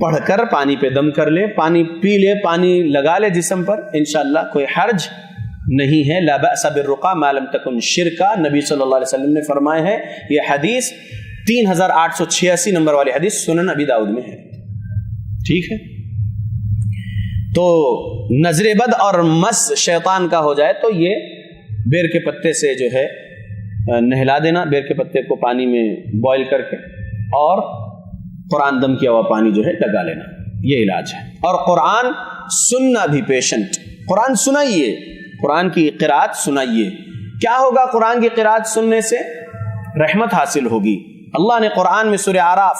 پڑھ کر پانی پہ دم کر لے، پانی پی لے، پانی لگا لے جسم پر، انشاءاللہ کوئی حرج نہیں ہے. لا بأس بالرقى ما لم تكن شرکا، نبی صلی اللہ علیہ وسلم نے فرمایا ہے. یہ حدیث 3886 نمبر والی حدیث سنن ابی داؤد میں ہے. ٹھیک ہے، تو نظر بد اور مس شیطان کا ہو جائے تو یہ بیر کے پتے سے جو ہے نہلا دینا، بیر کے پتے کو پانی میں بوائل کر کے، اور قرآن دم کیا ہوا پانی جو ہے لگا لینا، یہ علاج ہے. اور قرآن سننا بھی پیشنٹ، قرآن سنائیے، قرآن کی قرات سنائیے. کیا ہوگا قرآن کی قرات سننے سے؟ رحمت حاصل ہوگی. اللہ نے قرآن میں سورہ اعراف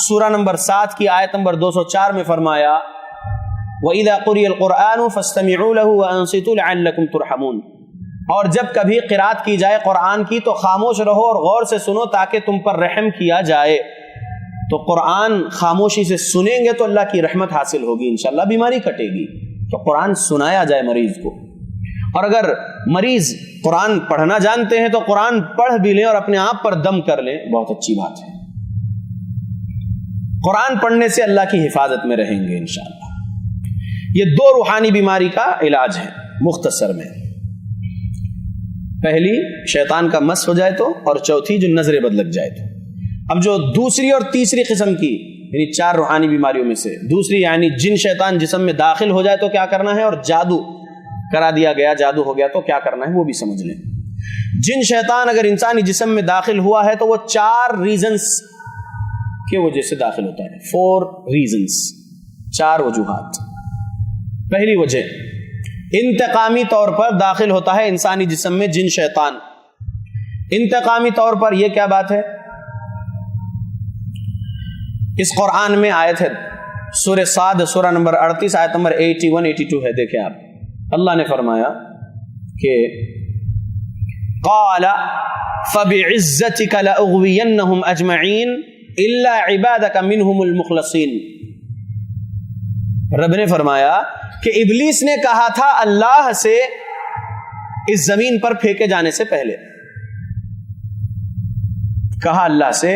سورہ نمبر 7 کی آیت نمبر 204 میں فرمایا وَإِذَا قُرِئَ الْقُرْآنُ فَاسْتَمِعُوا لَهُ وَأَنصِتُوا لَعَلَّكُمْ تُرْحَمُونَ. اور جب کبھی قرات کی جائے قرآن کی تو خاموش رہو اور غور سے سنو تاکہ تم پر رحم کیا جائے. تو قرآن خاموشی سے سنیں گے تو اللہ کی رحمت حاصل ہوگی، انشاءاللہ بیماری کٹے گی. تو قرآن سنایا جائے مریض کو. اور اگر مریض قرآن پڑھنا جانتے ہیں تو قرآن پڑھ بھی لیں اور اپنے آپ پر دم کر لیں، بہت اچھی بات ہے. قرآن پڑھنے سے اللہ کی حفاظت میں رہیں گے انشاءاللہ. یہ 2 روحانی بیماری کا علاج ہے مختصر میں. پہلی شیطان کا مس ہو جائے تو، اور چوتھی جو نظر بد لگ جائے تو. اب جو دوسری اور تیسری قسم کی یعنی 4 روحانی بیماریوں میں سے دوسری یعنی جن شیطان جسم میں داخل ہو جائے تو کیا کرنا ہے، اور جادو کرا دیا گیا، جادو ہو گیا تو کیا کرنا ہے وہ بھی سمجھ لیں. جن شیطان اگر انسانی جسم میں داخل ہوا ہے تو وہ 4 ریزنز کی وجہ سے داخل ہوتا ہے. 4 ریزنز، 4 وجوہات. پہلی وجہ انتقامی طور پر داخل ہوتا ہے انسانی جسم میں جن شیطان. انتقامی طور پر یہ کیا بات ہے؟ اس قرآن میں آیت ہے سورہ صاد سورہ نمبر 38 آیت نمبر 81-82 ہے. دیکھیں آپ، اللہ نے فرمایا کہ قال فبعزتك لأغوينهم اجمعين الا عبادك منهم المخلصين. رب نے فرمایا کہ ابلیس نے کہا تھا اللہ سے اس زمین پر پھینکے جانے سے پہلے، کہا اللہ سے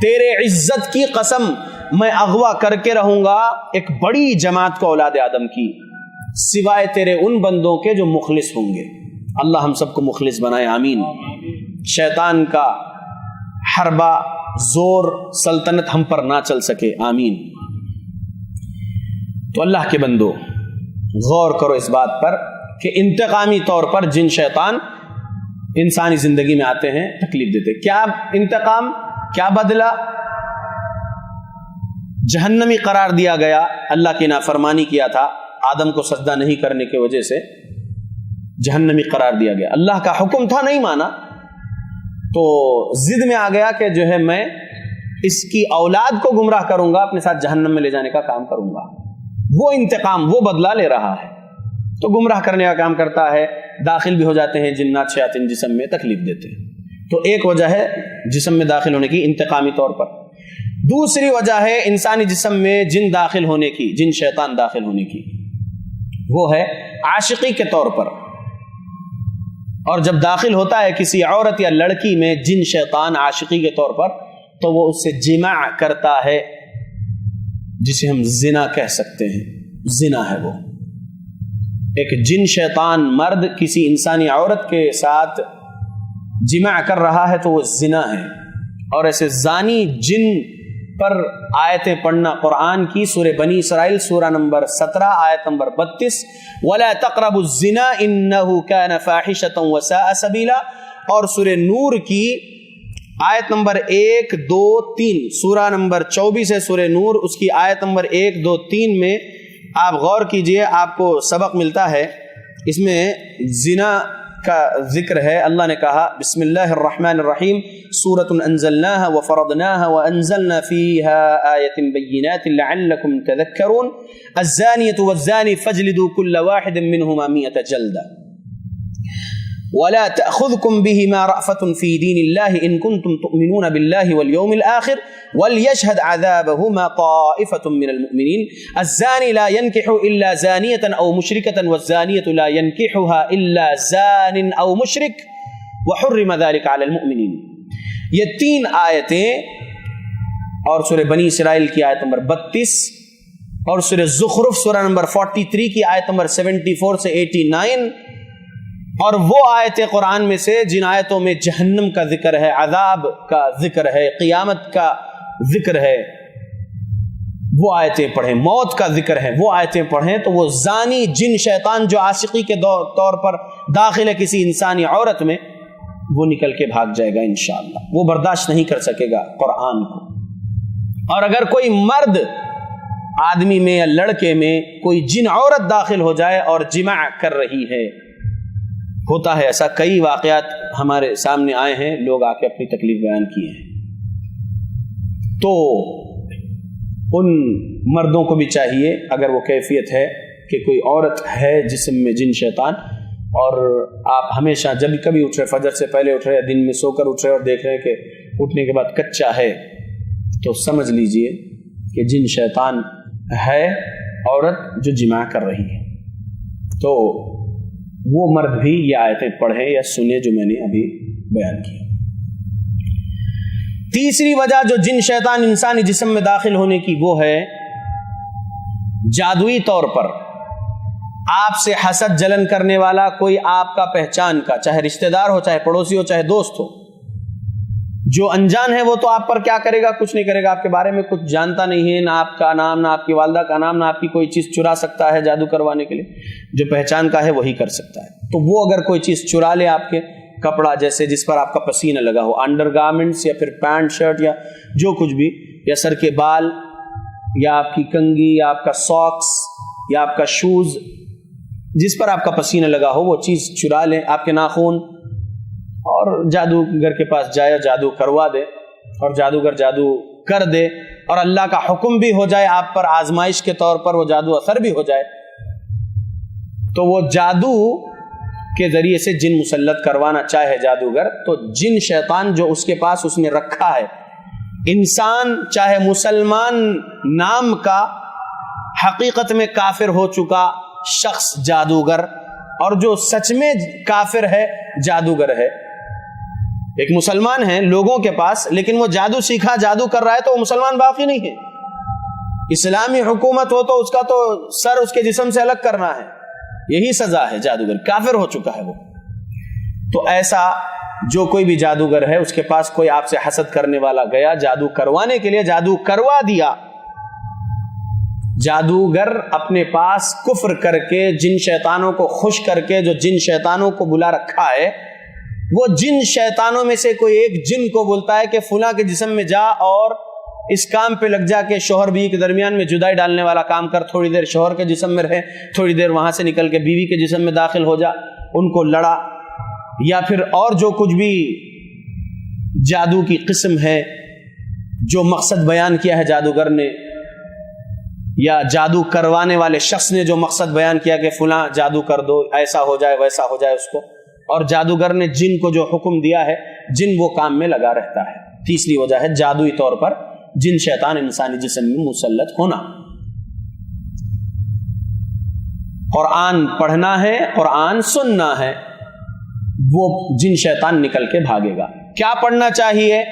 تیرے عزت کی قسم میں اغوا کر کے رہوں گا ایک بڑی جماعت کو اولاد آدم کی، سوائے تیرے ان بندوں کے جو مخلص ہوں گے. اللہ ہم سب کو مخلص بنائے، آمین. شیطان کا حربہ زور سلطنت ہم پر نہ چل سکے، آمین. تو اللہ کے بندو غور کرو اس بات پر کہ انتقامی طور پر جن شیطان انسانی زندگی میں آتے ہیں تکلیف دیتے. کیا انتقام، کیا بدلہ؟ جہنمی قرار دیا گیا، اللہ کی نافرمانی کیا تھا، آدم کو سجدہ نہیں کرنے کی وجہ سے جہنمی قرار دیا گیا. اللہ کا حکم تھا، نہیں مانا تو ضد میں آ گیا کہ جو ہے میں اس کی اولاد کو گمراہ کروں گا، اپنے ساتھ جہنم میں لے جانے کا کام کروں گا. وہ انتقام، وہ بدلہ لے رہا ہے تو گمراہ کرنے کا کام کرتا ہے. داخل بھی ہو جاتے ہیں جنات شیاطین جسم میں، تکلیف دیتے ہیں. تو ایک وجہ ہے جسم میں داخل ہونے کی انتقامی طور پر. دوسری وجہ ہے انسانی جسم میں جن داخل ہونے کی، جن شیطان داخل ہونے کی، وہ ہے عاشقی کے طور پر. اور جب داخل ہوتا ہے کسی عورت یا لڑکی میں جن شیطان عاشقی کے طور پر تو وہ اس سے جماع کرتا ہے، جسے ہم زنا کہہ سکتے ہیں. زنا ہے وہ. ایک جن شیطان مرد کسی انسانی عورت کے ساتھ جماع کر رہا ہے تو وہ زنا ہے. اور ایسے زانی جن پر آیتیں پڑھنا قرآن کی سورہ بنی اسرائیل سورہ نمبر 17 آیت نمبر 32 وَلَا تَقْرَبُوا الزِّنَا إِنَّهُ كَانَ فَاحِشَةً وَسَاءَ سَبِيلًا، اور سورہ نور کی آیت نمبر 1 2 3 سورہ نمبر 24 ہے سورہ نور، اس کی آیت نمبر 1 2 3 میں آپ غور کیجئے، آپ کو سبق ملتا ہے. اس میں زنا کا ذکر ہے. اللہ نے کہا بسم اللہ الرحمن الرحیم سورۃ انزلناها وفرضناها وانزلنا فيها آیات بینات لعلکم تذکرون الزانیة والزانی فاجلدوا كل واحد منهما 100 جلدة ولا تأخذكم بهما رأفة في دين الله إن كنتم تؤمنون بالله واليوم الآخر وليشهد عذابهما طائفة من المؤمنين الزاني لا ينكح إلا زانية أو مشركة والزانية لا ينكحها إلا زان أو مشرك وحرم ذلك على المؤمنين. یہ 3 آیتیں اور سورہ بنی اسرائیل کی آیت نمبر 32 اور سورہ زخرف سورہ نمبر 43 کی آیت نمبر 74 سے 89، اور وہ آیت قرآن میں سے جن آیتوں میں جہنم کا ذکر ہے، عذاب کا ذکر ہے، قیامت کا ذکر ہے، وہ آیتیں پڑھیں، موت کا ذکر ہے، وہ آیتیں پڑھیں، تو وہ زانی جن شیطان جو عاشقی کے طور پر داخل ہے کسی انسانی عورت میں، وہ نکل کے بھاگ جائے گا انشاءاللہ، وہ برداشت نہیں کر سکے گا قرآن کو۔ اور اگر کوئی مرد آدمی میں یا لڑکے میں کوئی جن عورت داخل ہو جائے اور جماع کر رہی ہے، ہوتا ہے ایسا، کئی واقعات ہمارے سامنے آئے ہیں، لوگ آ کے اپنی تکلیف بیان کیے ہیں، تو ان مردوں کو بھی چاہیے اگر وہ کیفیت ہے کہ کوئی عورت ہے جسم میں جن شیطان، اور آپ ہمیشہ جب کبھی اٹھ رہے، فجر سے پہلے اٹھ رہے، دن میں سو کر اٹھ رہے اور دیکھ رہے ہیں کہ اٹھنے کے بعد کچا ہے، تو سمجھ لیجئے کہ جن شیطان ہے عورت جو جماع کر رہی ہے، تو وہ مرد بھی یہ آیتیں پڑھیں یا سنیں جو میں نے ابھی بیان کی۔ تیسری وجہ جو جن شیطان انسانی جسم میں داخل ہونے کی، وہ ہے جادوئی طور پر آپ سے حسد جلن کرنے والا کوئی آپ کا پہچان کا، چاہے رشتہ دار ہو، چاہے پڑوسی ہو، چاہے دوست ہو، جو انجان ہے وہ تو آپ پر کیا کرے گا؟ کچھ نہیں کرے گا، آپ کے بارے میں کچھ جانتا نہیں ہے، نہ آپ کا نام، نہ آپ کی والدہ کا نام، نہ آپ کی کوئی چیز چرا سکتا ہے جادو کروانے کے لیے، جو پہچان کا ہے وہی کر سکتا ہے۔ تو وہ اگر کوئی چیز چرا لے، آپ کے کپڑا جیسے جس پر آپ کا پسینہ لگا ہو، انڈر گارمنٹس یا پھر پینٹ شرٹ یا جو کچھ بھی، یا سر کے بال یا آپ کی کنگھی یا آپ کا ساکس یا آپ کا شوز، جس پر آپ کا پسینہ لگا ہو وہ چیز چرا لیں، آپ کے ناخن، اور جادوگر کے پاس جائے، جادو کروا دے، اور جادوگر جادو کر دے، اور اللہ کا حکم بھی ہو جائے آپ پر، آزمائش کے طور پر وہ جادو اثر بھی ہو جائے، تو وہ جادو کے ذریعے سے جن مسلط کروانا چاہے جادوگر، تو جن شیطان جو اس کے پاس اس نے رکھا ہے، انسان چاہے مسلمان نام کا حقیقت میں کافر ہو چکا شخص جادوگر، اور جو سچ میں کافر ہے جادوگر ہے، ایک مسلمان ہے لوگوں کے پاس، لیکن وہ جادو سیکھا، جادو کر رہا ہے، تو وہ مسلمان باقی نہیں ہے۔ اسلامی حکومت ہو تو اس کا تو سر اس کے جسم سے الگ کرنا ہے، یہی سزا ہے، جادوگر کافر ہو چکا ہے وہ۔ تو ایسا جو کوئی بھی جادوگر ہے، اس کے پاس کوئی آپ سے حسد کرنے والا گیا جادو کروانے کے لیے، جادو کروا دیا، جادوگر اپنے پاس کفر کر کے جن شیطانوں کو خوش کر کے، جو جن شیطانوں کو بلا رکھا ہے، وہ جن شیطانوں میں سے کوئی ایک جن کو بولتا ہے کہ فلاں کے جسم میں جا اور اس کام پہ لگ جا کہ شوہر بیوی کے درمیان میں جدائی ڈالنے والا کام کر، تھوڑی دیر شوہر کے جسم میں رہے، تھوڑی دیر وہاں سے نکل کے بیوی کے جسم میں داخل ہو جا، ان کو لڑا، یا پھر اور جو کچھ بھی جادو کی قسم ہے، جو مقصد بیان کیا ہے جادوگر نے یا جادو کروانے والے شخص نے جو مقصد بیان کیا کہ فلاں جادو کر دو، ایسا ہو جائے ویسا ہو جائے اس کو، اور جادوگر نے جن کو جو حکم دیا ہے، جن وہ کام میں لگا رہتا ہے۔ تیسری وجہ ہے جادوئی طور پر جن شیطان انسانی جسم میں مسلط ہونا۔ قرآن پڑھنا ہے، قرآن سننا ہے، وہ جن شیطان نکل کے بھاگے گا۔ کیا پڑھنا چاہیے؟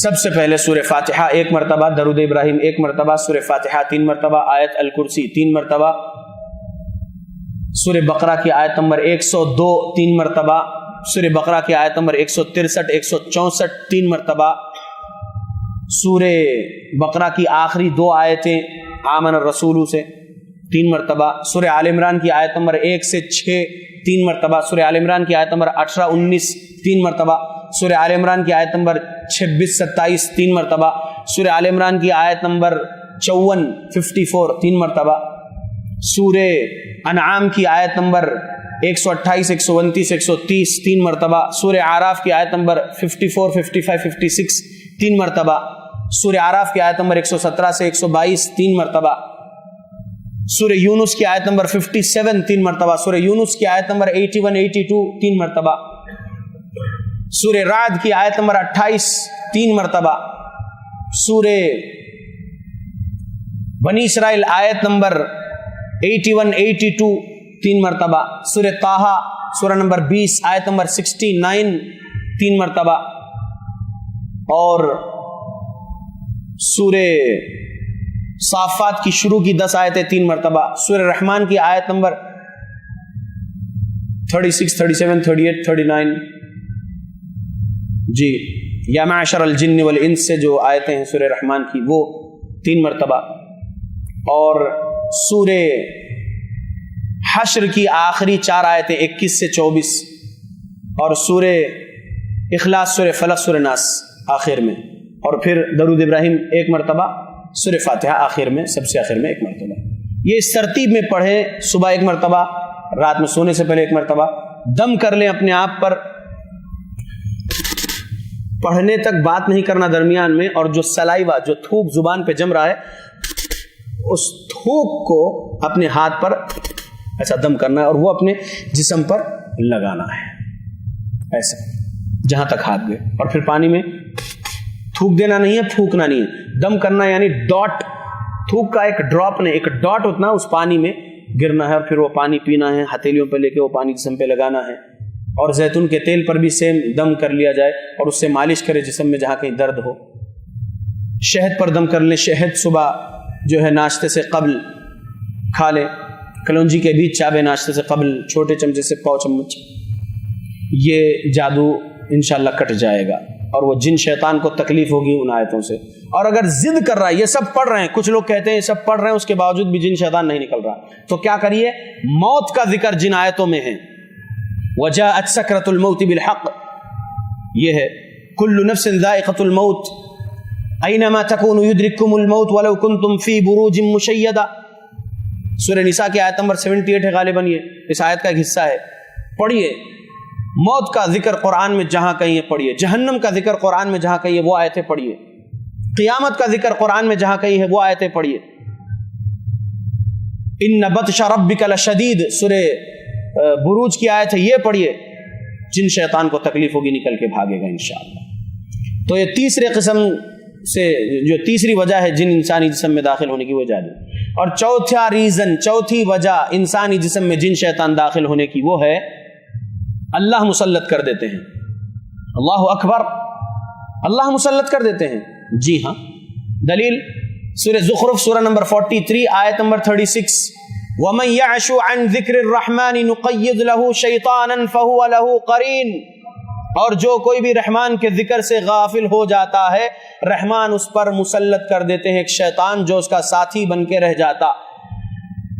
سب سے پہلے سورہ فاتحہ 1 مرتبہ، درود ابراہیم 1 مرتبہ، سورہ فاتحہ 3 مرتبہ، آیت الکرسی 3 مرتبہ، سورہ بقرہ کی آیت نمبر 102 3 مرتبہ، سورہ بقرہ کی آیت نمبر 163 164 3 مرتبہ، سورہ بقرہ کی آخری 2 آیتیں آمن الرسول سے 3 مرتبہ، سورہ آل عمران کی آیت نمبر 1 سے 6 3 مرتبہ، سورہ آل عمران کی آیت نمبر 18 19 3 مرتبہ، سورہ آل عمران کی آیت نمبر 26 27 3 مرتبہ، سورہ آل عمران کی آیت نمبر 54 54 3 مرتبہ، سورہ انعام کی آیت نمبر 128 129 130 3 مرتبہ، سورہ اعراف کی آیت نمبر 54 55 56 3 مرتبہ، سورہ اعراف کی آیت نمبر 117 سے 122 3 مرتبہ، سورہ یونس کی آیت نمبر 57 3 مرتبہ، سورہ یونس کی آیت نمبر 81 82 3 مرتبہ، سورہ رعد کی آیت نمبر 28 3 مرتبہ، سورہ بنی اسرائیل آیت نمبر 81 82 3 مرتبہ، سورہ طٰہٰ سورہ نمبر 20 آیت نمبر 69 3 مرتبہ، اور سورہ صافات کی شروع کی 10 آیتیں 3 مرتبہ، سورہ رحمان کی آیت نمبر 36 37 38 39 جی، یا معشر الجن والانس سے جو آیتیں ہیں سورہ رحمان کی وہ 3 مرتبہ، اور سورہ حشر کی آخری 4 آیتیں 21 سے 24، اور سورہ اخلاص، سورہ فلق، سورہ ناس آخر میں، اور پھر درود ابراہیم 1 مرتبہ، سورہ فاتحہ آخر میں، سب سے آخر میں 1 مرتبہ۔ یہ اس ترتیب میں پڑھیں، صبح 1 مرتبہ، رات میں سونے سے پہلے 1 مرتبہ، دم کر لیں اپنے آپ پر، پڑھنے تک بات نہیں کرنا درمیان میں، اور جو سلائیوا، جو تھوک زبان پہ جم رہا ہے، اس تھوک کو اپنے ہاتھ پر ایسا دم کرنا ہے، اور وہ اپنے جسم پر لگانا ہے ایسا جہاں تک ہاتھ گئے، اور پھر پانی میں تھوک دینا نہیں ہے، پھونکنا نہیں ہے، دم کرنا یعنی ڈاٹ، تھوک کا ایک ڈراپ نہیں، ایک ڈاٹ اتنا اس پانی میں گرنا ہے، اور پھر وہ پانی پینا ہے، ہتھیلیوں پہ لے کے وہ پانی جسم پہ لگانا ہے، اور زیتون کے تیل پر بھی سیم دم کر لیا جائے، اور اس سے مالش کرے جسم میں جہاں کہیں درد ہو۔ شہد پر دم کر لیں، شہد صبح جو ہے ناشتے سے قبل کھا لیں، کلونجی کے بیج چابے ناشتے سے قبل، چھوٹے چمچے سے پاؤ چمچ، یہ جادو انشاءاللہ کٹ جائے گا، اور وہ جن شیطان کو تکلیف ہوگی ان آیتوں سے۔ اور اگر ضد کر رہا ہے، یہ سب پڑھ رہے ہیں، کچھ لوگ کہتے ہیں یہ سب پڑھ رہے ہیں اس کے باوجود بھی جن شیطان نہیں نکل رہا، تو کیا کریے؟ موت کا ذکر جن آیتوں میں ہے، وجاءت سکرۃ الموت بالحق، یہ ہے کل نفس ذائقۃ الموت اینما تکونوا یدرککم الموت ولو کنتم فی بروج مشیدہ، سورہ نساء کی آیت نمبر 78 ہے غالباً، یہ اس آیت کا ایک حصہ ہے، پڑھیے۔ موت کا ذکر قرآن میں جہاں کہیں ہے پڑھیے، جہنم کا ذکر قرآن میں جہاں کہیں ہے وہ آیتیں پڑھیے، قیامت کا ذکر قرآن میں جہاں کہیں ہے وہ آیتیں پڑھیے۔ ان بطش ربک لشدید، سورہ بروج کی آیت ہے، یہ پڑھیے، جن شیطان کو تکلیف ہوگی نکل کے بھاگے گا انشاءاللہ۔ تو یہ تیسرے قسم سے جو تیسری وجہ ہے جن انسانی جسم میں داخل ہونے کی، وہ جادو۔ اور چوتھا ریزن، چوتھی وجہ انسانی جسم میں جن شیطان داخل ہونے کی، وہ ہے اللہ مسلط کر دیتے ہیں۔ اللہ اکبر، اللہ مسلط کر دیتے ہیں، جی ہاں۔ دلیل سورہ زخرف، سورہ نمبر 43 آیت نمبر 36، وَمَن يَعْشُ عَن ذِكْرِ الرَّحْمَنِ نُقَيِّضْ لَهُ شَيْطَانًا فَهُوَ لَهُ قَرِينٌ، اور جو کوئی بھی رحمان کے ذکر سے غافل ہو جاتا ہے، رحمان اس پر مسلط کر دیتے ہیں ایک شیطان جو اس کا ساتھی بن کے رہ جاتا۔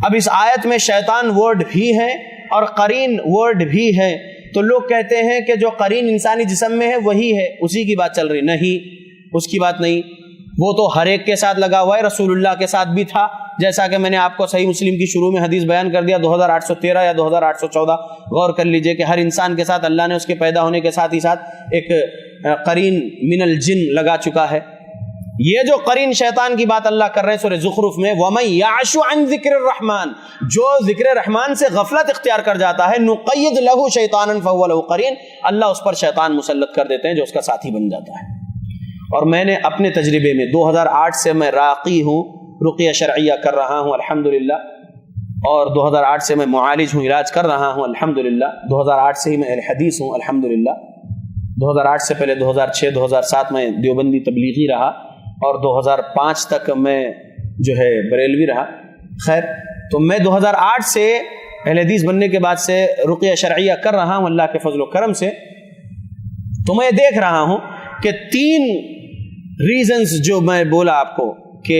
اب اس آیت میں شیطان ورڈ بھی ہے اور قرین ورڈ بھی ہے، تو لوگ کہتے ہیں کہ جو قرین انسانی جسم میں ہے وہی ہے، اسی کی بات چل رہی، نہیں، اس کی بات نہیں، وہ تو ہر ایک کے ساتھ لگا ہوا ہے، رسول اللہ کے ساتھ بھی تھا، جیسا کہ میں نے آپ کو صحیح مسلم کی شروع میں حدیث بیان کر دیا 2813 یا 2814، غور کر لیجئے کہ ہر انسان کے ساتھ اللہ نے اس کے پیدا ہونے کے ساتھ ہی ساتھ ایک قرین من الجن لگا چکا ہے۔ یہ جو قرین شیطان کی بات اللہ کر رہے ہیں سورہ زخرف میں، وَمَن يَعْشُ عَن ذِكْرِ الرَّحْمَنِ، جو ذکر رحمان سے غفلت اختیار کر جاتا ہے، نُقَيِّضْ لَهُ شَيْطَانًا فَهُوَ لَهُ قَرِينٌ، اللہ اس پر شیطان مسلط کر دیتے ہیں جو اس کا ساتھی بن جاتا ہے۔ اور میں نے اپنے تجربے میں 2008 سے میں راقی ہوں، رقیہ شرعیہ کر رہا ہوں الحمدللہ، اور 2008 سے میں معالج ہوں، علاج کر رہا ہوں الحمدللہ، 2008 سے ہی میں اہل حدیث ہوں الحمدللہ، 2008 سے پہلے 2006 2007 میں دیوبندی تبلیغی رہا، اور 2005 تک میں جو ہے بریلوی رہا۔ خیر، تو میں 2008 سے اہل حدیث بننے کے بعد سے رقیہ شرعیہ کر رہا ہوں اللہ کے فضل و کرم سے، تو میں دیکھ رہا ہوں کہ 3 ریزنز جو میں بولا آپ کو کہ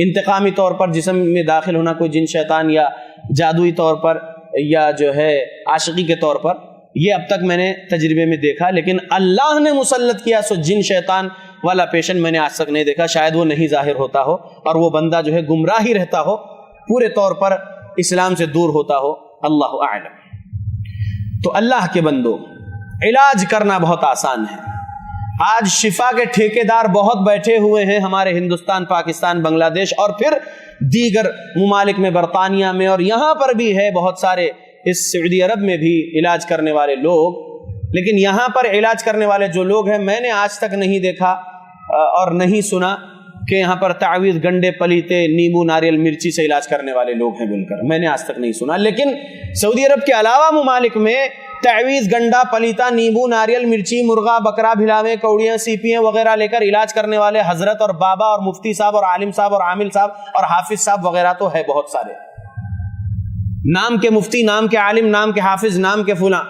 انتقامی طور پر جسم میں داخل ہونا کوئی جن شیطان، یا جادوئی طور پر، یا جو ہے عاشقی کے طور پر، یہ اب تک میں نے تجربے میں دیکھا، لیکن اللہ نے مسلط کیا سو جن شیطان والا پیشنٹ میں نے آج تک نہیں دیکھا۔ شاید وہ نہیں ظاہر ہوتا ہو اور وہ بندہ جو ہے گمراہ ہی رہتا ہو، پورے طور پر اسلام سے دور ہوتا ہو، اللہ اعلم۔ تو اللہ کے بندو، علاج کرنا بہت آسان ہے۔ آج شفا کے ٹھیکیدار بہت بیٹھے ہوئے ہیں ہمارے ہندوستان، پاکستان، بنگلہ دیش اور پھر دیگر ممالک میں، برطانیہ میں، اور یہاں پر بھی ہے بہت سارے، اس سعودی عرب میں بھی علاج کرنے والے لوگ، لیکن یہاں پر علاج کرنے والے جو لوگ ہیں، میں نے آج تک نہیں دیکھا اور نہیں سنا کہ یہاں پر تعویذ گنڈے پلیتے نیمبو ناریل مرچی سے علاج کرنے والے لوگ ہیں بول کر، میں نے آج تک نہیں سنا. لیکن سعودی عرب کے علاوہ ممالک میں تعویذ گنڈا پلیتا نیمبو ناریل مرچی مرغا بکرا بھلاویں کوڑیاں سیپیاں وغیرہ لے کر علاج کرنے والے حضرت اور بابا اور مفتی صاحب اور عالم صاحب اور عامل صاحب اور حافظ صاحب وغیرہ تو ہے بہت سارے. نام کے مفتی، نام کے عالم، نام کے حافظ، نام کے فلاں،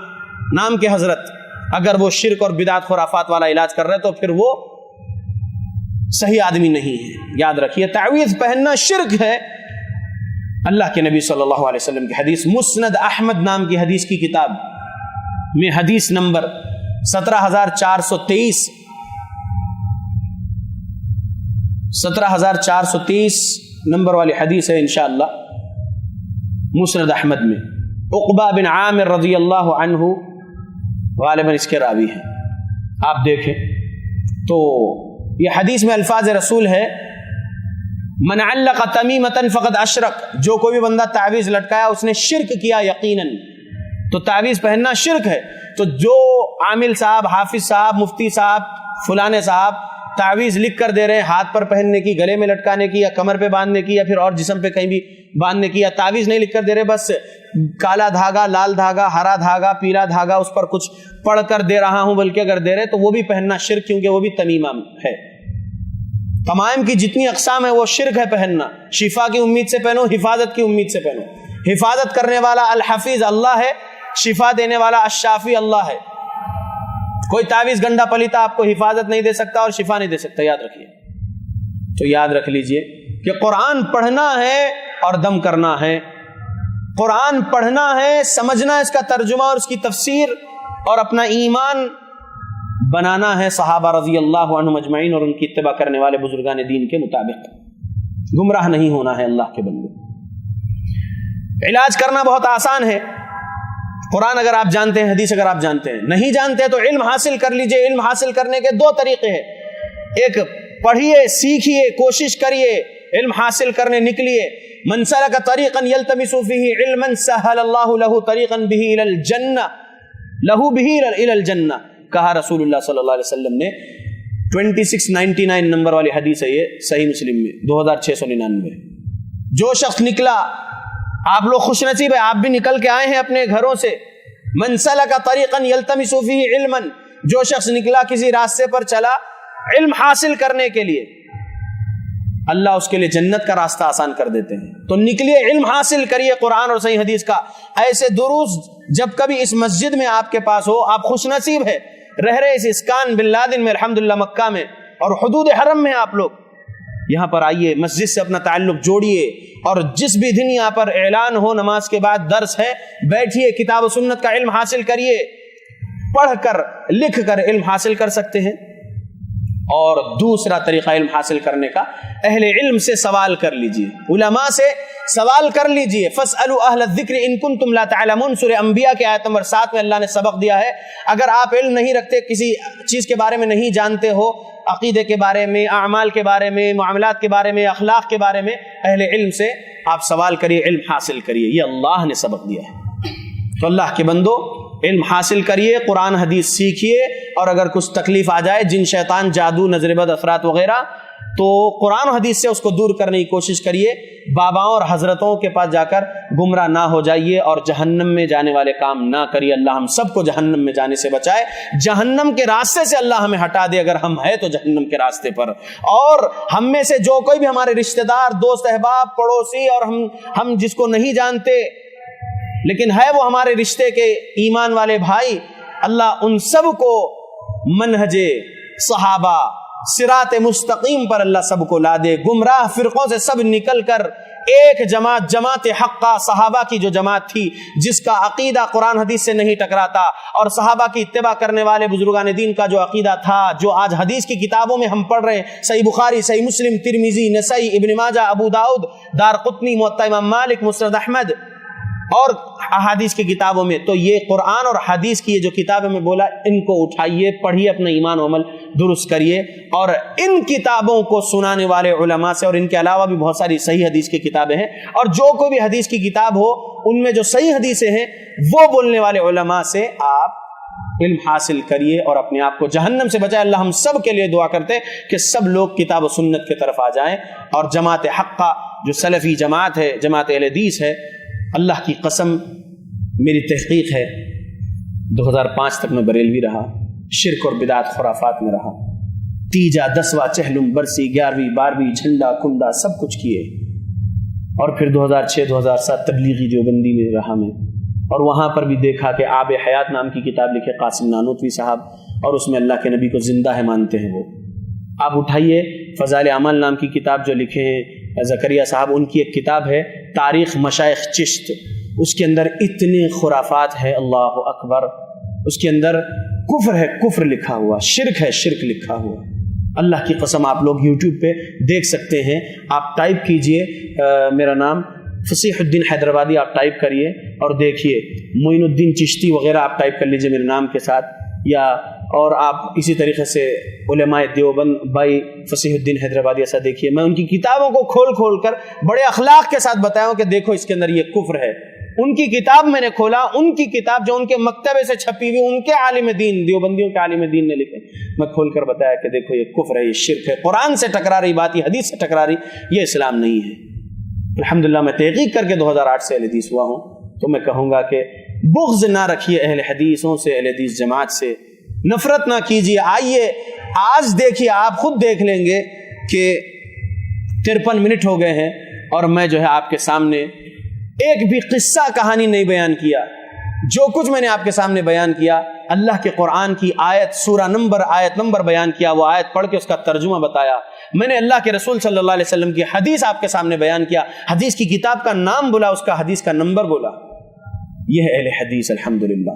نام کے حضرت، اگر وہ شرک اور بدعت خرافات والا علاج کر رہے تو پھر وہ صحیح آدمی نہیں ہے. یاد رکھیے تعویذ پہننا شرک ہے. اللہ کے نبی صلی اللہ علیہ وسلم کی حدیث، مسند احمد نام کی حدیث کی کتاب میں حدیث نمبر 17423 17423 نمبر والی حدیث ہے انشاءاللہ مسند احمد میں. عقبہ بن عامر رضی اللہ عنہ غالباً اس کے راوی ہیں. آپ دیکھیں تو یہ حدیث میں الفاظ رسول ہے، من علق تمیمۃ فقد اشرک، جو کوئی بھی بندہ تعویذ لٹکایا اس نے شرک کیا یقیناً. تو تعویذ پہننا شرک ہے. تو جو عامل صاحب، حافظ صاحب، مفتی صاحب، فلانے صاحب تعویذ لکھ کر دے رہے ہیں ہاتھ پر پہننے کی، گلے میں لٹکانے کی، یا کمر پہ باندھنے کی، یا پھر اور جسم پہ کہیں بھی باندھنے کی، یا تعویذ نہیں لکھ کر دے رہے، بس کالا دھاگا، لال دھاگا، ہرا دھاگا، پیلا دھاگا اس پر کچھ پڑھ کر دے رہا ہوں بلکہ اگر دے رہے تو وہ بھی پہننا شرک، کیونکہ وہ بھی تمیمہ ہے. تمائم کی جتنی اقسام ہے وہ شرک ہے پہننا. شفا کی امید سے پہنو، حفاظت کی امید سے پہنو. حفاظت کرنے والا الحفیظ اللہ ہے، شفا دینے والا الشافی اللہ ہے. کوئی تعویذ گنڈا پلیتا آپ کو حفاظت نہیں دے سکتا اور شفا نہیں دے سکتا، یاد رکھیے. تو یاد رکھ لیجئے کہ قرآن پڑھنا ہے اور دم کرنا ہے. قرآن پڑھنا ہے، سمجھنا اس کا ترجمہ اور اس کی تفسیر، اور اپنا ایمان بنانا ہے صحابہ رضی اللہ عنہم اجمعین اور ان کی اتباع کرنے والے بزرگان دین کے مطابق. گمراہ نہیں ہونا ہے اللہ کے بندے. علاج کرنا بہت آسان ہے. قرآن اگر آپ جانتے ہیں، حدیث اگر آپ جانتے ہیں، نہیں جانتے تو علم حاصل کر لیجئے. علم حاصل کرنے کے دو طریقے ہیں، ایک پڑھیے، سیکھیے، کوشش کریے، علم حاصل کرنے نکلیے. من سلک طریقا یلتمس فیہ علما سہل اللہ لہ طریقا بہ الی الجنہ، لہ بہ الی الجنہ، کہا رسول اللہ صلی اللہ علیہ وسلم نے. 2699 نمبر والی حدیث ہے یہ، صحیح مسلم میں 2699. جو شخص نکلا، آپ لوگ خوش نصیب ہے، آپ بھی نکل کے آئے ہیں اپنے گھروں سے. من سلک طریقا یلتمس فیہ علما، جو شخص نکلا کسی راستے پر چلا علم حاصل کرنے کے لیے، اللہ اس کے لیے جنت کا راستہ آسان کر دیتے ہیں. تو نکلیے، علم حاصل کریے قرآن اور صحیح حدیث کا. ایسے دروس جب کبھی اس مسجد میں آپ کے پاس ہو، آپ خوش نصیب ہے. رہ رہے اس اسکان بن لادن میں، الحمدللہ مکہ میں اور حدود حرم میں آپ لوگ یہاں پر آئیے، مسجد سے اپنا تعلق جوڑیے، اور جس بھی دن یہاں پر اعلان ہو نماز کے بعد درس ہے، بیٹھیے، کتاب و سنت کا علم حاصل کریے. پڑھ کر لکھ کر علم حاصل کر سکتے ہیں. اور دوسرا طریقہ علم حاصل کرنے کا، اہل علم سے سوال کر لیجئے، علماء سے سوال کر لیجئے. فاسألوا اہل الذکر ان کنتم لا تعلمون، سورہ انبیاء کے آیت نمبر 7 میں اللہ نے سبق دیا ہے. اگر آپ علم نہیں رکھتے، کسی چیز کے بارے میں نہیں جانتے ہو، عقیدے کے بارے میں، اعمال کے بارے میں، معاملات کے بارے میں، اخلاق کے بارے میں، اہل علم سے آپ سوال کریے، علم حاصل کریے. یہ اللہ نے سبق دیا ہے. تو اللہ کے بندو، علم حاصل کریے، قرآن حدیث سیکھیے، اور اگر کچھ تکلیف آ جائے، جن شیطان، جادو، نظر بد، اثرات وغیرہ، تو قرآن و حدیث سے اس کو دور کرنے کی کوشش کریے. باباؤں اور حضرتوں کے پاس جا کر گمراہ نہ ہو جائیے اور جہنم میں جانے والے کام نہ کریے. اللہ ہم سب کو جہنم میں جانے سے بچائے، جہنم کے راستے سے اللہ ہمیں ہٹا دے اگر ہم ہیں تو جہنم کے راستے پر. اور ہم میں سے جو کوئی بھی ہمارے رشتہ دار، دوست، احباب، پڑوسی، اور ہم جس کو نہیں جانتے لیکن ہے وہ ہمارے رشتے کے ایمان والے بھائی، اللہ ان سب کو منہج صحابہ، صراط مستقیم پر اللہ سب کو لا دے. گمراہ فرقوں سے سب نکل کر ایک جماعت، جماعت حقہ، صحابہ کی جو جماعت تھی جس کا عقیدہ قرآن حدیث سے نہیں ٹکراتا، اور صحابہ کی اتباع کرنے والے بزرگان دین کا جو عقیدہ تھا، جو آج حدیث کی کتابوں میں ہم پڑھ رہے ہیں، صحیح بخاری، صحیح مسلم، ترمذی، نسائی، ابن ماجہ، ابو داؤد، دارقطنی، موطا امام مالک، مسند احمد اور احادیث کی کتابوں میں. تو یہ قرآن اور حدیث کی یہ جو کتابیں میں بولا، ان کو اٹھائیے، پڑھیے، اپنا ایمان و عمل درست کریے. اور ان کتابوں کو سنانے والے علماء سے، اور ان کے علاوہ بھی بہت ساری صحیح حدیث کی کتابیں ہیں، اور جو کوئی بھی حدیث کی کتاب ہو ان میں جو صحیح حدیثیں ہیں وہ بولنے والے علماء سے آپ علم حاصل کریے اور اپنے آپ کو جہنم سے بچائے. اللہ ہم سب کے لیے دعا کرتے کہ سب لوگ کتاب و سنت کی طرف آ جائیں, اور جماعت حقہ جو سلفی جماعت ہے, جماعت اہل حدیث ہے, اللہ کی قسم میری تحقیق ہے 2005 تک میں بریلوی رہا, شرک اور بدعت خرافات میں رہا, تیجا دسواں چہلم برسی 11ویں 12ویں جھنڈا کنڈا سب کچھ کیے, اور پھر 2006-2007 تبلیغی دیوبندی میں رہا میں, اور وہاں پر بھی دیکھا کہ آب حیات نام کی کتاب لکھے قاسم نانوتوی صاحب, اور اس میں اللہ کے نبی کو زندہ ہے مانتے ہیں وہ. آپ اٹھائیے فضائل اعمال نام کی کتاب جو لکھے ہیں زکریا صاحب, ان کی ایک کتاب ہے تاریخ مشائخ چشت, اس کے اندر اتنے خرافات ہے, اللہ اکبر. اس کے اندر کفر ہے, کفر لکھا ہوا, شرک ہے, شرک لکھا ہوا. اللہ کی قسم آپ لوگ یوٹیوب پہ دیکھ سکتے ہیں, آپ ٹائپ کیجئے میرا نام فصیح الدین حیدرآبادی, آپ ٹائپ کریے اور دیکھیے, معین الدین چشتی وغیرہ آپ ٹائپ کر لیجئے میرے نام کے ساتھ, یا اور آپ اسی طریقے سے علماء دیوبند بھائی فصیح الدین حیدرآبادی ایسا دیکھیے. میں ان کی کتابوں کو کھول کھول کر بڑے اخلاق کے ساتھ بتایا ہوں کہ دیکھو اس کے اندر یہ کفر ہے. ان کی کتاب میں نے کھولا, ان کی کتاب جو ان کے مکتبے سے چھپی ہوئی, ان کے عالم دین دیوبندیوں کے عالم دین نے لکھے, میں کھول کر بتایا کہ دیکھو یہ کفر ہے, یہ شرک ہے, قرآن سے ٹکرا رہی بات, یہ حدیث سے ٹکرا رہی, یہ اسلام نہیں ہے. الحمدللہ میں تحقیق کر کے 2008 سے اہل حدیث ہوا ہوں, تو میں کہوں گا کہ بغض نہ رکھیے اہل حدیثوں سے, اہل حدیث جماعت سے نفرت نہ کیجیے. آئیے آج دیکھیے, آپ خود دیکھ لیں گے کہ 53 منٹ ہو گئے ہیں اور میں جو ہے آپ کے سامنے ایک بھی قصہ کہانی نہیں بیان کیا. جو کچھ میں نے آپ کے سامنے بیان کیا, اللہ کے قرآن کی آیت سورہ نمبر آیت نمبر بیان کیا, وہ آیت پڑھ کے اس کا ترجمہ بتایا. میں نے اللہ کے رسول صلی اللہ علیہ وسلم کی حدیث آپ کے سامنے بیان کیا, حدیث کی کتاب کا نام بولا, اس کا حدیث کا نمبر بولا. یہ ہے اہل حدیث الحمدللہ,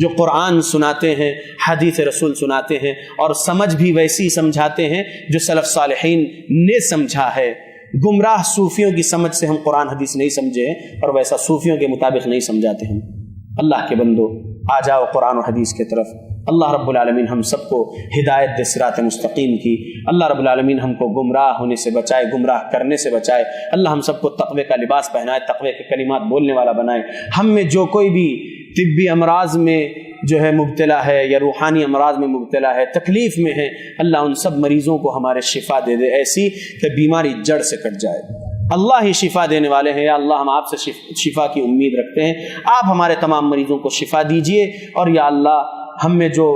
جو قرآن سناتے ہیں, حدیث رسول سناتے ہیں, اور سمجھ بھی ویسی سمجھاتے ہیں جو سلف صالحین نے سمجھا ہے. گمراہ صوفیوں کی سمجھ سے ہم قرآن حدیث نہیں سمجھے ہیں, اور ویسا صوفیوں کے مطابق نہیں سمجھاتے ہیں. اللہ کے بندو آ جاؤ قرآن و حدیث کے طرف. اللہ رب العالمین ہم سب کو ہدایت دے صراط مستقیم کی. اللہ رب العالمین ہم کو گمراہ ہونے سے بچائے, گمراہ کرنے سے بچائے. اللہ ہم سب کو تقوی کا لباس پہنائے, تقوی کے کلمات بولنے والا بنائے. ہم میں جو کوئی بھی طبی امراض میں جو ہے مبتلا ہے, یا روحانی امراض میں مبتلا ہے, تکلیف میں ہے, اللہ ان سب مریضوں کو ہمارے شفا دے دے, ایسی کہ بیماری جڑ سے کٹ جائے. اللہ ہی شفا دینے والے ہیں. یا اللہ ہم آپ سے شفا کی امید رکھتے ہیں, آپ ہمارے تمام مریضوں کو شفا دیجئے. اور یا اللہ ہم میں جو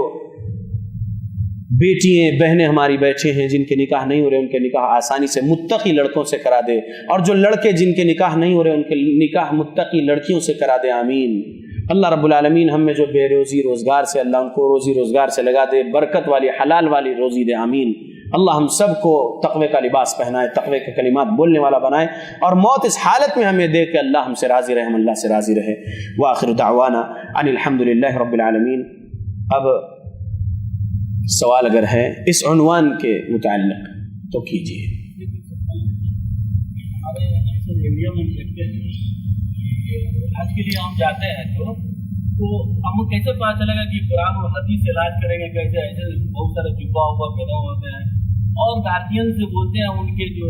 بیٹیاں بہنیں ہماری بیٹھے ہیں جن کے نکاح نہیں ہو رہے, ان کے نکاح آسانی سے متقی لڑکوں سے کرا دے, اور جو لڑکے جن کے نکاح نہیں ہو رہے ان کے نکاح متقی لڑکیوں سے کرا دے. آمین. اللہ رب العالمین ہم میں جو بے روزی روزگار سے, اللہ ان کو روزی روزگار سے لگا دے, برکت والی حلال والی روزی دے. آمین. اللہ ہم سب کو تقوی کا لباس پہنائے, تقوی کے کلمات بولنے والا بنائے, اور موت اس حالت میں ہمیں دے کہ اللہ ہم سے راضی رہے, ہم اللہ سے راضی رہے. وآخر دعوانا ان الحمدللہ رب العالمین. اب سوال اگر ہے اس عنوان کے متعلق تو کیجیے. علاج کے لیے ہم جاتے ہیں تو ہم کیسے پتا چلے گا کہ قرآن اور حدیث سے علاج کریں گے؟ کیسے ایسے بہت سارے جبا ہوا پیدا ہوتے ہیں, اور گارجین سے بولتے ہیں ان کے جو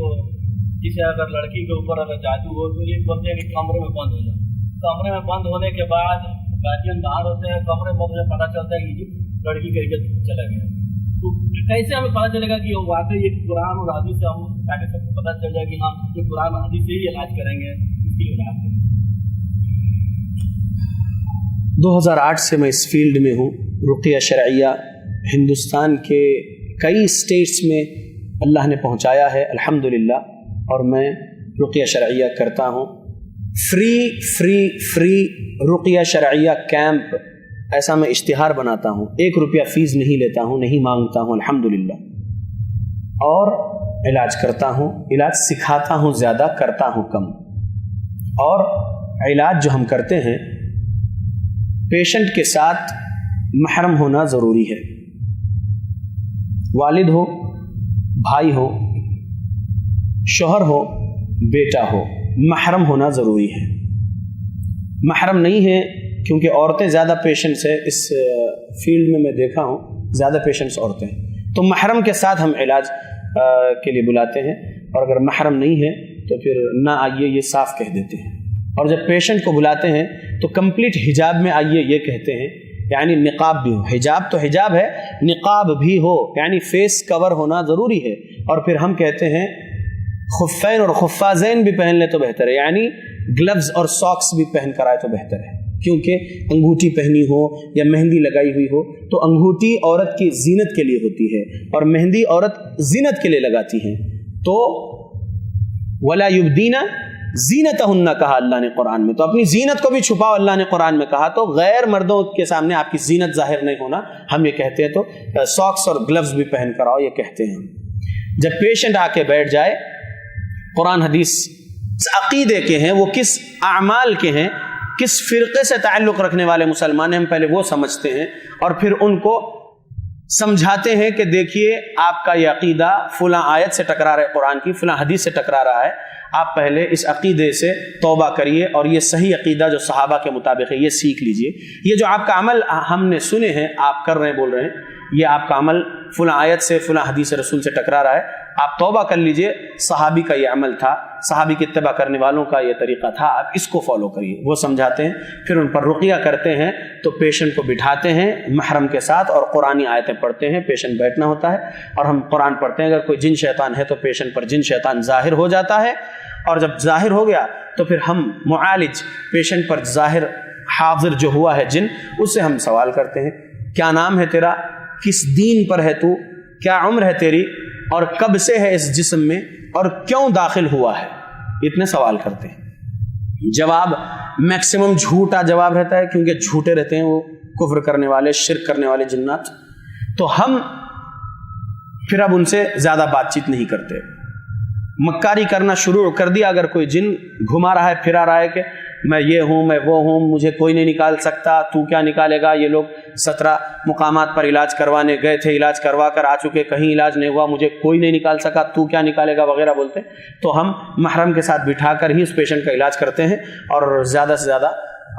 جسے اگر لڑکی کے اوپر اگر جادو ہو تو یہ بولتے ہیں کہ کمرے میں بند ہو جائے. کمرے میں بند ہونے کے بعد گارجین باہر ہوتے ہیں, کمرے میں مجھے پتا چلتا ہے کہ لڑکی کا عزت چلا گیا. تو کیسے ہمیں پتا چلے گا کہ وہ واقعی یہ قرآن اور حدیث سے, ہم تاکہ سب کو پتا چل جائے کہ ہاں یہ قرآن اور حدیث سے ہی علاج کریں گے, اس کے علاج کریں گے. 2008 سے میں اس فیلڈ میں ہوں. رقیہ شرعیہ ہندوستان کے کئی اسٹیٹس میں اللہ نے پہنچایا ہے الحمدللہ, اور میں رقیہ شرعیہ کرتا ہوں. فری رقیہ شرعیہ کیمپ ایسا میں اشتہار بناتا ہوں, 1 روپیہ فیس نہیں لیتا ہوں, نہیں مانگتا ہوں الحمدللہ, اور علاج کرتا ہوں. علاج سکھاتا ہوں زیادہ, کرتا ہوں کم. اور علاج جو ہم کرتے ہیں پیشنٹ کے ساتھ محرم ہونا ضروری ہے. والد ہو, بھائی ہو, شوہر ہو, بیٹا ہو, محرم ہونا ضروری ہے. محرم نہیں ہے کیونکہ عورتیں زیادہ پیشنٹس ہیں اس فیلڈ میں دیکھا ہوں, زیادہ پیشنٹس عورتیں ہیں, تو محرم کے ساتھ ہم علاج کے لیے بلاتے ہیں. اور اگر محرم نہیں ہے تو پھر نہ آئیے, یہ صاف کہہ دیتے ہیں. اور جب پیشنٹ کو بلاتے ہیں تو کمپلیٹ حجاب میں آئیے یہ کہتے ہیں یعنی نقاب بھی ہو. حجاب تو حجاب ہے, نقاب بھی ہو یعنی فیس کور ہونا ضروری ہے. اور پھر ہم کہتے ہیں خفین اور خفازین بھی پہن لیں تو بہتر ہے, یعنی گلوز اور ساکس بھی پہن کر آئے تو بہتر ہے, کیونکہ انگوٹھی پہنی ہو یا مہندی لگائی ہوئی ہو تو انگوٹھی عورت کی زینت کے لیے ہوتی ہے اور مہندی عورت زینت کے لیے لگاتی ہیں. تو وَلَا يُبْدِينَ زِينَتَهُنَّ کہا اللہ نے قرآن میں, تو اپنی زینت کو بھی چھپاؤ اللہ نے قرآن میں کہا. تو غیر مردوں کے سامنے آپ کی زینت ظاہر نہیں ہونا, ہم یہ کہتے ہیں. تو ساکس اور گلوز بھی پہن کر آؤ, یہ کہتے ہیں. جب پیشنٹ آ کے بیٹھ جائے, قرآن حدیث عقیدے کے ہیں, وہ کس اعمال کے ہیں, کس فرقے سے تعلق رکھنے والے مسلمان ہیں, ہم پہلے وہ سمجھتے ہیں اور پھر ان کو سمجھاتے ہیں کہ دیکھیے آپ کا یہ عقیدہ فلاں آیت سے ٹکرا رہا ہے, قرآن کی فلاں حدیث سے ٹکرا رہا ہے, آپ پہلے اس عقیدے سے توبہ کریے اور یہ صحیح عقیدہ جو صحابہ کے مطابق ہے یہ سیکھ لیجئے. یہ جو آپ کا عمل ہم نے سنے ہیں, آپ کر رہے ہیں, بول رہے ہیں, یہ آپ کا عمل فلاں آیت سے فلاں حدیث رسول سے ٹکرا رہا ہے, آپ توبہ کر لیجئے. صحابی کا یہ عمل تھا, صحابی کی اتباع کرنے والوں کا یہ طریقہ تھا, آپ اس کو فالو کریے. وہ سمجھاتے ہیں, پھر ان پر رقیہ کرتے ہیں. تو پیشنٹ کو بٹھاتے ہیں محرم کے ساتھ اور قرآنی آیتیں پڑھتے ہیں. پیشنٹ بیٹھنا ہوتا ہے اور ہم قرآن پڑھتے ہیں. اگر کوئی جن شیطان ہے تو پیشنٹ پر جن شیطان ظاہر ہو جاتا ہے, اور جب ظاہر ہو گیا تو پھر ہم معالج پیشنٹ پر ظاہر حاضر جو ہوا ہے جن, اس سے ہم سوال کرتے ہیں کیا نام ہے تیرا, کس دین پر ہے تو, کیا عمر ہے تیری, اور کب سے ہے اس جسم میں, اور کیوں داخل ہوا ہے. اتنے سوال کرتے ہیں. جواب میکسیمم جھوٹا جواب رہتا ہے, کیونکہ جھوٹے رہتے ہیں وہ کفر کرنے والے, شرک کرنے والے جنات. تو ہم پھر اب ان سے زیادہ بات چیت نہیں کرتے. مکاری کرنا شروع کر دیا, اگر کوئی جن گھما رہا ہے, پھرا رہا ہے کہ میں یہ ہوں, میں وہ ہوں, مجھے کوئی نہیں نکال سکتا, تو کیا نکالے گا, یہ لوگ 17 مقامات پر علاج کروانے گئے تھے, علاج کروا کر آ چکے, کہیں علاج نہیں ہوا, مجھے کوئی نہیں نکال سکا, تو کیا نکالے گا وغیرہ بولتے. تو ہم محرم کے ساتھ بٹھا کر ہی اس پیشنٹ کا علاج کرتے ہیں اور زیادہ سے زیادہ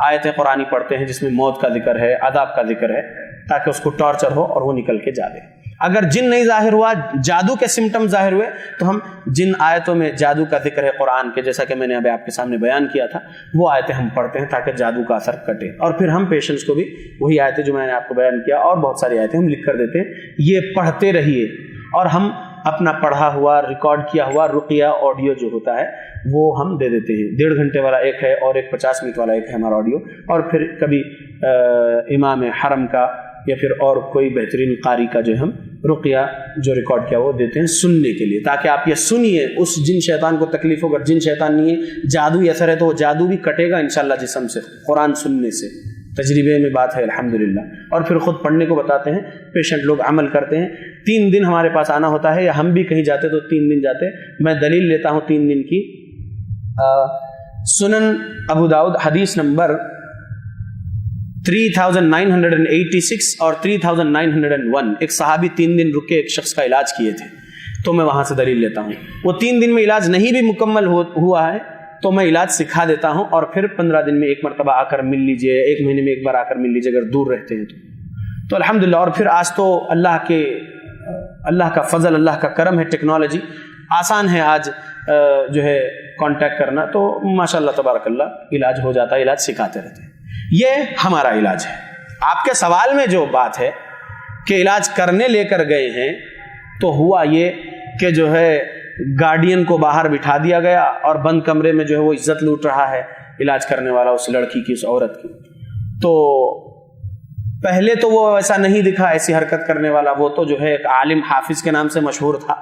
آیتیں قرآنی پڑھتے ہیں جس میں موت کا ذکر ہے, عذاب کا ذکر ہے, تاکہ اس کو ٹارچر ہو اور وہ نکل کے جا دے. اگر جن نہیں ظاہر ہوا, جادو کے سمٹم ظاہر ہوئے, تو ہم جن آیتوں میں جادو کا ذکر ہے قرآن کے, جیسا کہ میں نے ابھی آپ کے سامنے بیان کیا تھا, وہ آیتیں ہم پڑھتے ہیں تاکہ جادو کا اثر کٹے. اور پھر ہم پیشنٹس کو بھی وہی آیتیں جو میں نے آپ کو بیان کیا اور بہت ساری آیتیں ہم لکھ کر دیتے ہیں, یہ پڑھتے رہیے. اور ہم اپنا پڑھا ہوا, ریکارڈ کیا ہوا رقیہ آڈیو جو ہوتا ہے وہ ہم دے دیتے ہیں. 1.5 گھنٹے والا ایک ہے اور ایک 50 منٹ والا ایک ہے ہمارا آڈیو. اور پھر کبھی امام حرم کا یا پھر اور کوئی بہترین قاری کا جو ہم رقیہ جو ریکارڈ کیا وہ دیتے ہیں سننے کے لیے, تاکہ آپ یہ سنیے. اس جن شیطان کو تکلیف ہو, اگر جن شیطان نہیں ہے, جادوئی اثر ہے, تو وہ جادو بھی کٹے گا انشاءاللہ جسم سے, قرآن سننے سے. تجربے میں بات ہے الحمدللہ. اور پھر خود پڑھنے کو بتاتے ہیں, پیشنٹ لوگ عمل کرتے ہیں. 3 دن ہمارے پاس آنا ہوتا ہے, یا ہم بھی کہیں جاتے تو 3 دن جاتے. میں دلیل لیتا ہوں 3 دن کی. سنن ابو داؤد حدیث نمبر 3986 اور 3901, ایک صحابی 3 دن رکے ایک شخص کا علاج کیے تھے, تو میں وہاں سے دلیل لیتا ہوں. وہ 3 دن میں علاج نہیں بھی مکمل ہوا ہے تو میں علاج سکھا دیتا ہوں, اور پھر 15 دن میں ایک مرتبہ آ کر مل لیجئے, 1 مہینے میں ایک بار آ کر مل لیجئے اگر دور رہتے ہیں تو الحمدللہ. اور پھر آج تو اللہ کا فضل, اللہ کا کرم ہے, ٹیکنالوجی آسان ہے آج جو ہے کانٹیکٹ کرنا, تو ماشاءاللہ تبارک اللہ علاج ہو جاتا ہے, علاج سکھاتے رہتے ہیں. یہ ہمارا علاج ہے. آپ کے سوال میں جو بات ہے کہ علاج کرنے لے کر گئے ہیں, تو ہوا یہ کہ جو ہے گارڈین کو باہر بٹھا دیا گیا اور بند کمرے میں جو ہے وہ عزت لوٹ رہا ہے علاج کرنے والا, اس لڑکی کی, اس عورت کی. تو پہلے تو وہ ایسا نہیں دکھا, ایسی حرکت کرنے والا. وہ تو جو ہے ایک عالم حافظ کے نام سے مشہور تھا,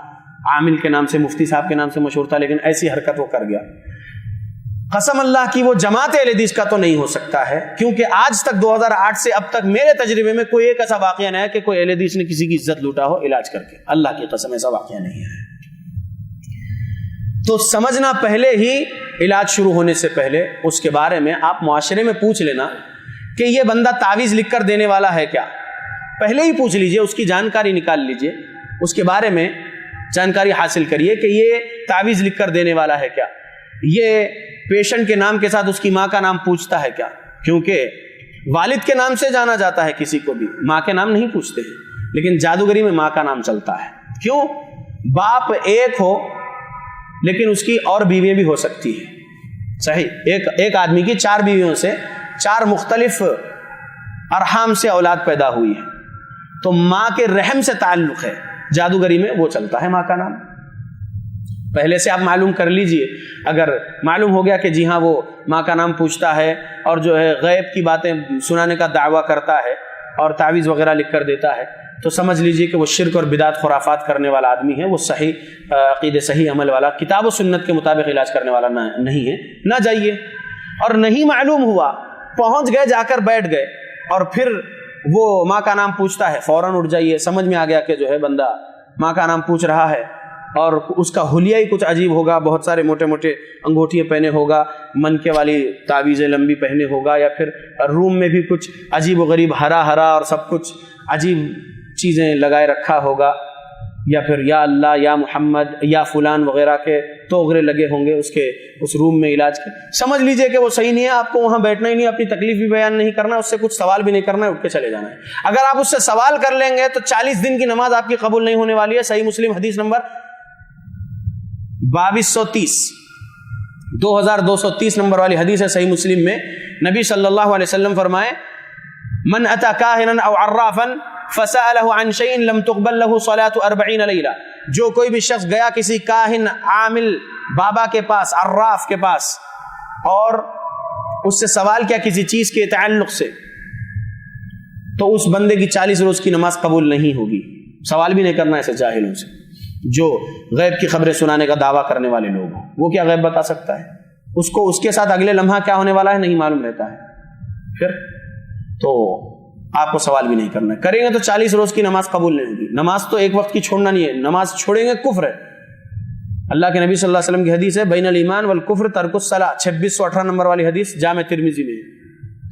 عامل کے نام سے, مفتی صاحب کے نام سے مشہور تھا, لیکن ایسی حرکت وہ کر گیا. قسم اللہ کی وہ جماعت اہل حدیث کا تو نہیں ہو سکتا ہے, کیونکہ آج تک 2008 سے اب تک میرے تجربے میں کوئی ایک ایسا واقعہ نہیں ہے کہ کوئی اہل حدیث نے کسی کی عزت لوٹا ہو علاج کر کے. اللہ کی قسم ایسا واقعہ نہیں ہے. تو سمجھنا پہلے ہی علاج شروع ہونے سے پہلے اس کے بارے میں آپ معاشرے میں پوچھ لینا کہ یہ بندہ تعویذ لکھ کر دینے والا ہے کیا. پہلے ہی پوچھ لیجئے, اس کی جانکاری نکال لیجئے, اس کے بارے میں جانکاری حاصل کریے کہ یہ تعویذ لکھ کر دینے والا ہے کیا, یہ پیشنٹ کے نام کے ساتھ اس کی ماں کا نام پوچھتا ہے کیا. کیونکہ والد کے نام سے جانا جاتا ہے کسی کو بھی, ماں کے نام نہیں پوچھتے ہیں, لیکن جادوگری میں ماں کا نام چلتا ہے. کیوں؟ باپ ایک ہو لیکن اس کی اور بیویاں بھی ہو سکتی ہیں. صحیح, ایک آدمی کی 4 بیویوں سے 4 مختلف ارحام سے اولاد پیدا ہوئی ہے تو ماں کے رحم سے تعلق ہے، جادوگری میں وہ چلتا ہے ماں کا نام۔ پہلے سے آپ معلوم کر لیجئے، اگر معلوم ہو گیا کہ جی ہاں وہ ماں کا نام پوچھتا ہے اور جو ہے غیب کی باتیں سنانے کا دعویٰ کرتا ہے اور تعویذ وغیرہ لکھ کر دیتا ہے، تو سمجھ لیجئے کہ وہ شرک اور بدعت خرافات کرنے والا آدمی ہے، وہ صحیح عقیدے صحیح عمل والا، کتاب و سنت کے مطابق علاج کرنے والا نہیں ہے، نہ جائیے۔ اور نہیں معلوم ہوا، پہنچ گئے، جا کر بیٹھ گئے اور پھر وہ ماں کا نام پوچھتا ہے، فوراً اٹھ جائیے، سمجھ میں آ گیا کہ جو ہے بندہ ماں کا نام پوچھ رہا ہے اور اس کا حلیہ ہی کچھ عجیب ہوگا، بہت سارے موٹے موٹے انگوٹھیے پہنے ہوگا، منکے والی تعویذیں لمبی پہنے ہوگا، یا پھر روم میں بھی کچھ عجیب و غریب ہرا ہرا اور سب کچھ عجیب چیزیں لگائے رکھا ہوگا، یا پھر یا اللہ یا محمد یا فلان وغیرہ کے توغرے لگے ہوں گے اس روم میں علاج کے۔ سمجھ لیجئے کہ وہ صحیح نہیں ہے، آپ کو وہاں بیٹھنا ہی نہیں، اپنی تکلیف بھی بیان نہیں کرنا، اس سے کچھ سوال بھی نہیں کرنا ہے، اٹھ کے چلے جانا ہے۔ اگر آپ اس سے سوال کر لیں گے تو 40 دن کی نماز آپ کی قبول نہیں ہونے والی ہے۔ صحیح مسلم حدیث نمبر 2230 2230 نمبر والی حدیث ہے صحیح مسلم میں، نبی صلی اللہ علیہ وسلم فرمائے من اتا کاہنا او عرافا فسألہ عن شیء لم تقبل له صلاة 40 لیلہ، جو کوئی بھی شخص گیا کسی کاہن عامل بابا کے پاس، عراف کے پاس، اور اس سے سوال کیا کسی چیز کے تعلق سے، تو اس بندے کی 40 روز کی نماز قبول نہیں ہوگی۔ سوال بھی نہیں کرنا ایسے جاہلوں سے جو غیب کی خبریں سنانے کا دعویٰ کرنے والے لوگ ہیں۔ وہ کیا غیب بتا سکتا ہے؟ اس کو اس کے ساتھ اگلے لمحہ کیا ہونے والا ہے نہیں معلوم رہتا ہے، پھر تو آپ کو سوال بھی نہیں کرنا ہے۔ کریں گے تو 40 روز کی نماز قبول نہیں ہوگی۔ نماز تو ایک وقت کی چھوڑنا نہیں ہے، نماز چھوڑیں گے کفر ہے۔ اللہ کے نبی صلی اللہ علیہ وسلم کی حدیث ہے بین الایمان والکفر ترک الصلاۃ، 2618 نمبر والی حدیث جامع ترمذی میں۔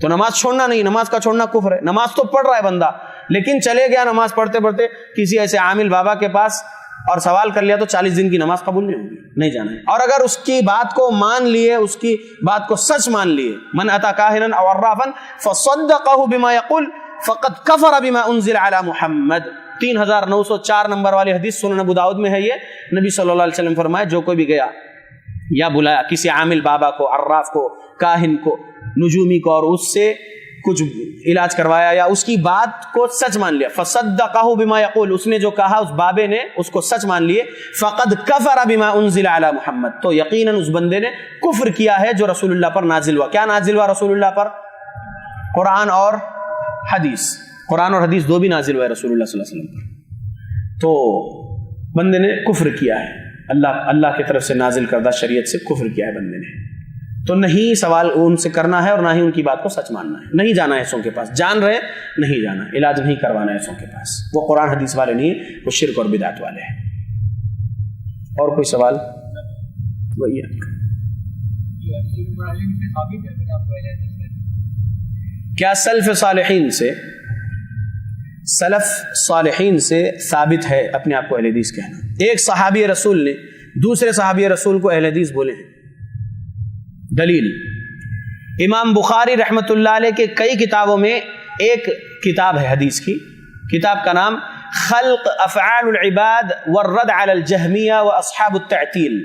تو نماز چھوڑنا نہیں، نماز کا چھوڑنا کفر ہے۔ نماز تو پڑھ رہا ہے بندہ، لیکن چلے گیا نماز پڑھتے پڑھتے کسی ایسے عامل بابا کے پاس اور سوال کر لیا تو 40 دن کی نماز قبول نہیں ہوگی، نہیں جانا ہے۔ اور اگر اس کی بات کو مان لیے، اس کی بات کو سچ مان لیے، من اتا کاہنا او عرافا فصدقہ بما یقول فقد کفر بما انزل علی محمد، 3904 نمبر والی حدیث سنن ابو داؤد میں ہے یہ۔ نبی صلی اللہ علیہ وسلم فرمائے جو کوئی بھی گیا یا بلایا کسی عامل بابا کو، عراف کو، کاہن کو، نجومی کو، اور اس سے کچھ علاج کروایا یا اس کی بات کو سچ مان لیا، فصدقہ بما یقول، اس نے جو کہا اس بابے نے اس کو سچ مان لیے، فقد کفر بما انزل علی محمد، تو یقیناً اس بندے نے کفر کیا ہے جو رسول اللہ پر نازل ہوا۔ کیا نازل ہوا رسول اللہ پر؟ قرآن اور حدیث، قرآن اور حدیث دو بھی نازل ہوا ہے رسول اللہ صلی اللہ علیہ وسلم پر۔ تو بندے نے کفر کیا ہے، اللہ کی طرف سے نازل کردہ شریعت سے کفر کیا ہے بندے نے۔ تو نہیں سوال ان سے کرنا ہے اور نہ ہی ان کی بات کو سچ ماننا ہے، نہیں جانا ہے ایسوں کے پاس، جان رہے نہیں جانا، علاج نہیں کروانا ہے ایسوں کے پاس، وہ قرآن حدیث والے نہیں ہیں، وہ شرک اور بدعت والے ہیں۔ اور کوئی سوال؟ وہی کیا سلف صالحین سے ثابت ہے اپنے آپ کو اہل حدیث کہنا؟ ایک صحابی رسول نے دوسرے صحابی رسول کو اہل حدیث بولے ہیں۔ دلیل امام بخاری رحمۃ اللہ علیہ کے کئی کتابوں میں ایک کتاب ہے حدیث کی، کتاب کا نام خلق افعال العباد والرد علی الجہمیہ واصحاب التعطیل۔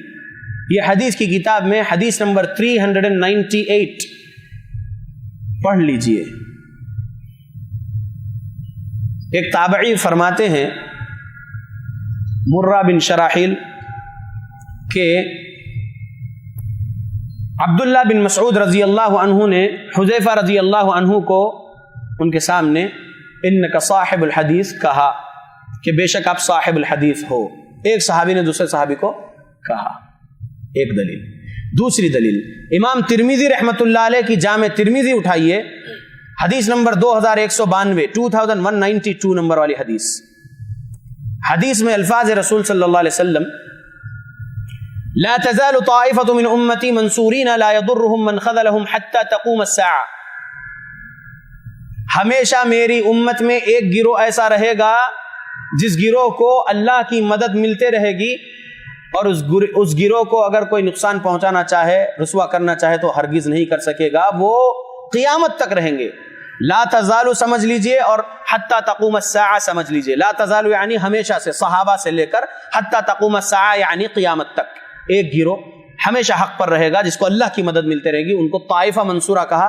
یہ حدیث کی کتاب میں حدیث نمبر 398 پڑھ لیجئے۔ ایک تابعی فرماتے ہیں مرہ بن شراحیل کہ عبداللہ بن مسعود رضی اللہ عنہ نے حذیفہ رضی اللہ عنہ کو ان کے سامنے انک صاحب الحدیث کہا کہ بے شک آپ صاحب الحدیث ہو۔ ایک صحابی نے دوسرے صحابی کو کہا، ایک دلیل۔ دوسری دلیل امام ترمذی رحمۃ اللہ علیہ کی جامع ترمذی اٹھائیے، حدیث نمبر 2192 2192 نمبر والی حدیث۔ حدیث میں الفاظ رسول صلی اللہ علیہ وسلم لا تزال طائفة من امتی منصورین لا يضرهم من خذلهم حتى تقوم الساعة، ہمیشہ میری امت میں ایک گروہ ایسا رہے گا جس گروہ کو اللہ کی مدد ملتے رہے گی، اور اس گروہ کو اگر کوئی نقصان پہنچانا چاہے، رسوا کرنا چاہے تو ہرگز نہیں کر سکے گا، وہ قیامت تک رہیں گے۔ لا تزال سمجھ لیجئے اور حتی تقوم الساعہ سمجھ لیجئے۔ لا تزال یعنی ہمیشہ سے، صحابہ سے لے کر حتی تقوم الساعہ یعنی قیامت تک ایک گروہ ہمیشہ حق پر رہے گا جس کو اللہ کی مدد ملتے رہے گی، ان کو طائفہ منصورہ کہا۔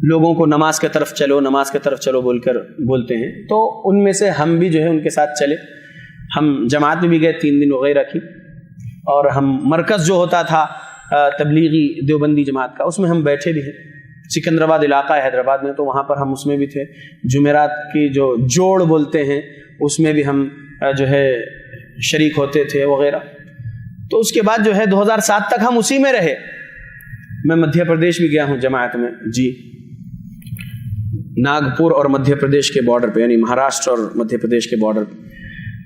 لوگوں کو نماز کی طرف چلو بول کر بولتے ہیں، تو ان میں سے ہم بھی جو ہے ان کے ساتھ چلے. ہم جماعت میں بھی گئے 3 دن وغیرہ کی، اور ہم مرکز جو ہوتا تھا تبلیغی دیوبندی جماعت کا، اس میں ہم بیٹھے بھی ہیں. سکندرآباد علاقہ ہے حیدرآباد میں، تو وہاں پر ہم اس میں بھی تھے. جمعرات کی جو جوڑ بولتے ہیں اس میں بھی ہم جو ہے شریک ہوتے تھے وغیرہ. تو اس کے بعد جو ہے 2007 تک ہم اسی میں رہے. میں مدھیہ پردیش بھی گیا ہوں جماعت میں جی، ناگپور اور مدھیہ پردیش کے بارڈر پہ، یعنی مہاراشٹر اور مدھیہ پردیش کے بارڈر پہ.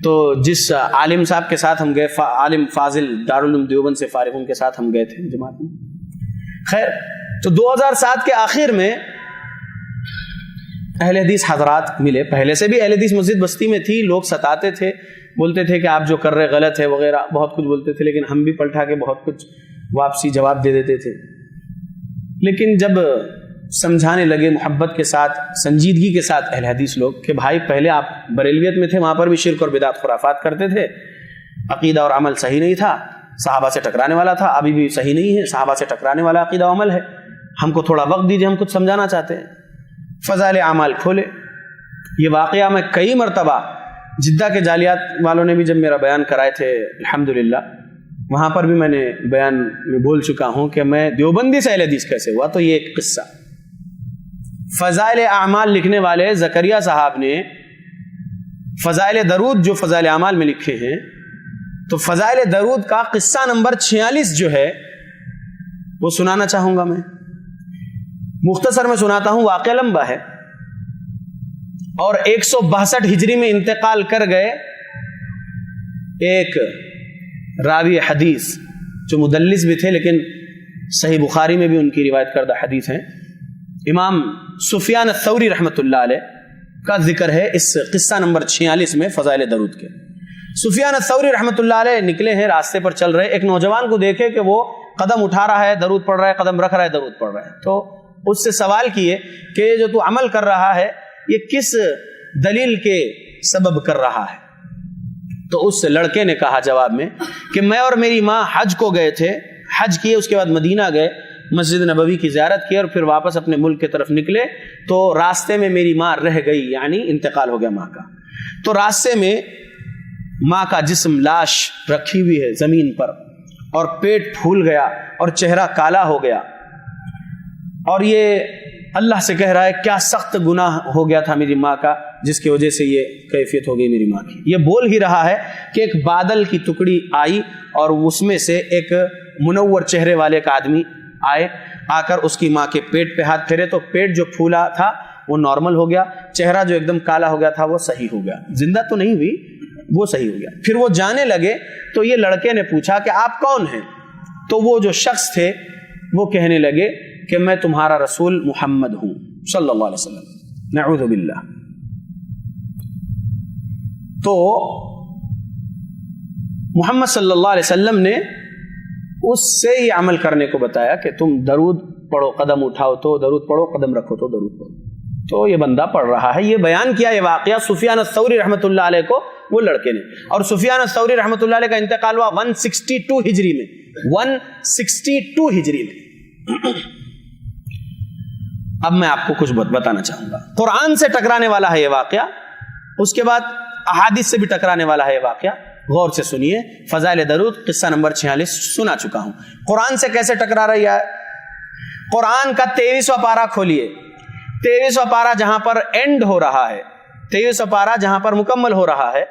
تو جس عالم صاحب کے ساتھ ہم گئے، عالم فاضل دارالعلوم دیوبند سے فارغ، ان کے ساتھ ہم گئے تھے جماعت میں. خیر، تو 2007 کے آخر میں اہل حدیث حضرات ملے. پہلے سے بھی اہل حدیث مسجد بستی میں تھی، لوگ ستاتے تھے، بولتے تھے کہ آپ جو کر رہے غلط ہے وغیرہ، بہت کچھ بولتے تھے، لیکن ہم بھی پلٹا کے بہت کچھ واپسی جواب دے دیتے تھے. لیکن جب سمجھانے لگے محبت کے ساتھ، سنجیدگی کے ساتھ اہل حدیث لوگ، کہ بھائی پہلے آپ بریلویت میں تھے، وہاں پر بھی شرک اور بدعت خرافات کرتے تھے، عقیدہ اور عمل صحیح نہیں تھا، صحابہ سے ٹکرانے والا تھا، ابھی بھی صحیح نہیں ہے، صحابہ سے ٹکرانے والا عقیدہ و عمل ہے، ہم کو تھوڑا وقت دیجیے، ہم کچھ سمجھانا چاہتے ہیں. فضائل اعمال کھولے. یہ واقعہ میں کئی مرتبہ جدہ کے جالیات والوں نے بھی جب میرا بیان کرائے تھے الحمدللہ، وہاں پر بھی میں نے بیان میں بول چکا ہوں کہ میں دیوبندی سے اہل حدیث کیسے ہوا. تو یہ ایک قصہ. فضائل اعمال لکھنے والے زکریا صاحب نے فضائل درود جو فضائل اعمال میں لکھے ہیں، تو فضائل درود کا قصہ نمبر 46 جو ہے وہ سنانا چاہوں گا. میں مختصر میں سناتا ہوں، واقعہ لمبا ہے. اور 162 ہجری میں انتقال کر گئے ایک راوی حدیث جو مدلس بھی تھے، لیکن صحیح بخاری میں بھی ان کی روایت کردہ حدیث ہیں. امام سفیان الثوری رحمۃ اللہ علیہ کا ذکر ہے اس قصہ نمبر 46 میں فضائل درود کے. سفیان الثوری رحمۃ اللہ علیہ نکلے ہیں، راستے پر چل رہے، ایک نوجوان کو دیکھے کہ وہ قدم اٹھا رہا ہے، درود پڑھ رہا ہے، قدم رکھ رہا ہے، درود پڑھ رہا ہے. تو اس سے سوال کیے کہ جو تو عمل کر رہا ہے یہ کس دلیل کے سبب کر رہا ہے. تو اس لڑکے نے کہا جواب میں کہ میں اور میری ماں حج کو گئے تھے، حج کیے، اس کے بعد مدینہ گئے، مسجد نبوی کی زیارت کی، اور پھر واپس اپنے ملک کی طرف نکلے. تو راستے میں میری ماں رہ گئی، یعنی انتقال ہو گیا ماں کا. تو راستے میں ماں کا جسم، لاش رکھی ہوئی ہے زمین پر، اور پیٹ پھول گیا اور چہرہ کالا ہو گیا. اور یہ اللہ سے کہہ رہا ہے کیا سخت گناہ ہو گیا تھا میری ماں کا جس کی وجہ سے یہ کیفیت ہو گئی میری ماں کی. یہ بول ہی رہا ہے کہ ایک بادل کی ٹکڑی آئی اور اس میں سے ایک منور چہرے والے کا آدمی آئے، آ کر اس کی ماں کے پیٹ پہ ہاتھ پھیرے تو پیٹ جو پھولا تھا وہ نارمل ہو گیا، چہرہ جو ایک دم کالا ہو گیا تھا وہ صحیح ہو گیا. زندہ تو نہیں ہوئی، وہ صحیح ہو گیا. پھر وہ جانے لگے تو یہ لڑکے نے پوچھا کہ آپ کون ہیں؟ تو وہ جو شخص تھے وہ کہنے لگے کہ میں تمہارا رسول محمد ہوں صلی اللہ علیہ وسلم. نعوذ باللہ. تو محمد صلی اللہ علیہ وسلم نے اس سے یہ عمل کرنے کو بتایا کہ تم درود پڑھو، قدم اٹھاؤ تو درود پڑھو، قدم رکھو تو درود پڑھو. تو یہ بندہ پڑھ رہا ہے. یہ بیان کیا یہ واقعہ سفیان الثوری رحمۃ اللہ علیہ کو وہ لڑکے نے. اور سفیان الثوری رحمۃ اللہ علیہ کا انتقال ہوا 162 ہجری میں. 162 ہجری میں. اب میں آپ کو کچھ بتانا چاہوں گا. قرآن سے ٹکرانے والا ہے یہ واقعہ، اس کے بعد احادیث سے بھی ٹکرانے والا ہے یہ واقعہ. غور سے سنیے. فضائل درود قصہ نمبر 46 سنا چکا ہوں. قرآن سے کیسے ٹکرا رہی ہے؟ قرآن کا 23واں پارہ کھولیے. 23واں پارہ جہاں پر اینڈ ہو رہا ہے، 23واں پارہ جہاں پر مکمل ہو رہا ہے،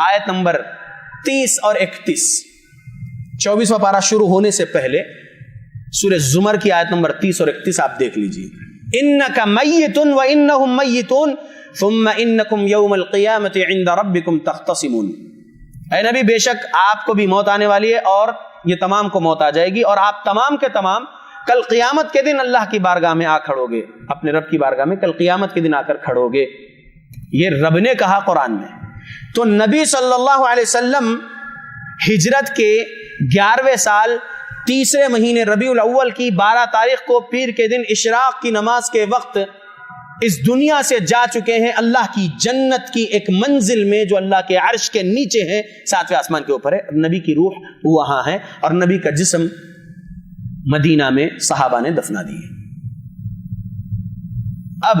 آیت نمبر 30 اور 31. 24واں پارہ شروع ہونے سے پہلے سورہ زمر کی آیت نمبر 30 اور 31 آپ دیکھ لیجیے. انک میت و انہم میتون ثم انکم یوم القیامت عند ربکم تختصمون. اے نبی بے شک آپ کو بھی موت آنے والی ہے اور یہ تمام کو موت آ جائے گی، اور آپ تمام کے تمام کل قیامت کے دن اللہ کی بارگاہ میں آ کھڑو گے، اپنے رب کی بارگاہ میں کل قیامت کے دن آ کر کھڑو گے. یہ رب نے کہا قرآن میں. تو نبی صلی اللہ علیہ وسلم ہجرت کے 11ویں سال 3رے مہینے ربیع الاول کی 12 تاریخ کو پیر کے دن اشراق کی نماز کے وقت اس دنیا سے جا چکے ہیں اللہ کی جنت کی ایک منزل میں جو اللہ کے عرش کے نیچے ہے، 7ویں آسمان کے اوپر ہے. نبی کی روح وہاں ہے اور نبی کا جسم مدینہ میں صحابہ نے دفنا دیے. اب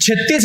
36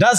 10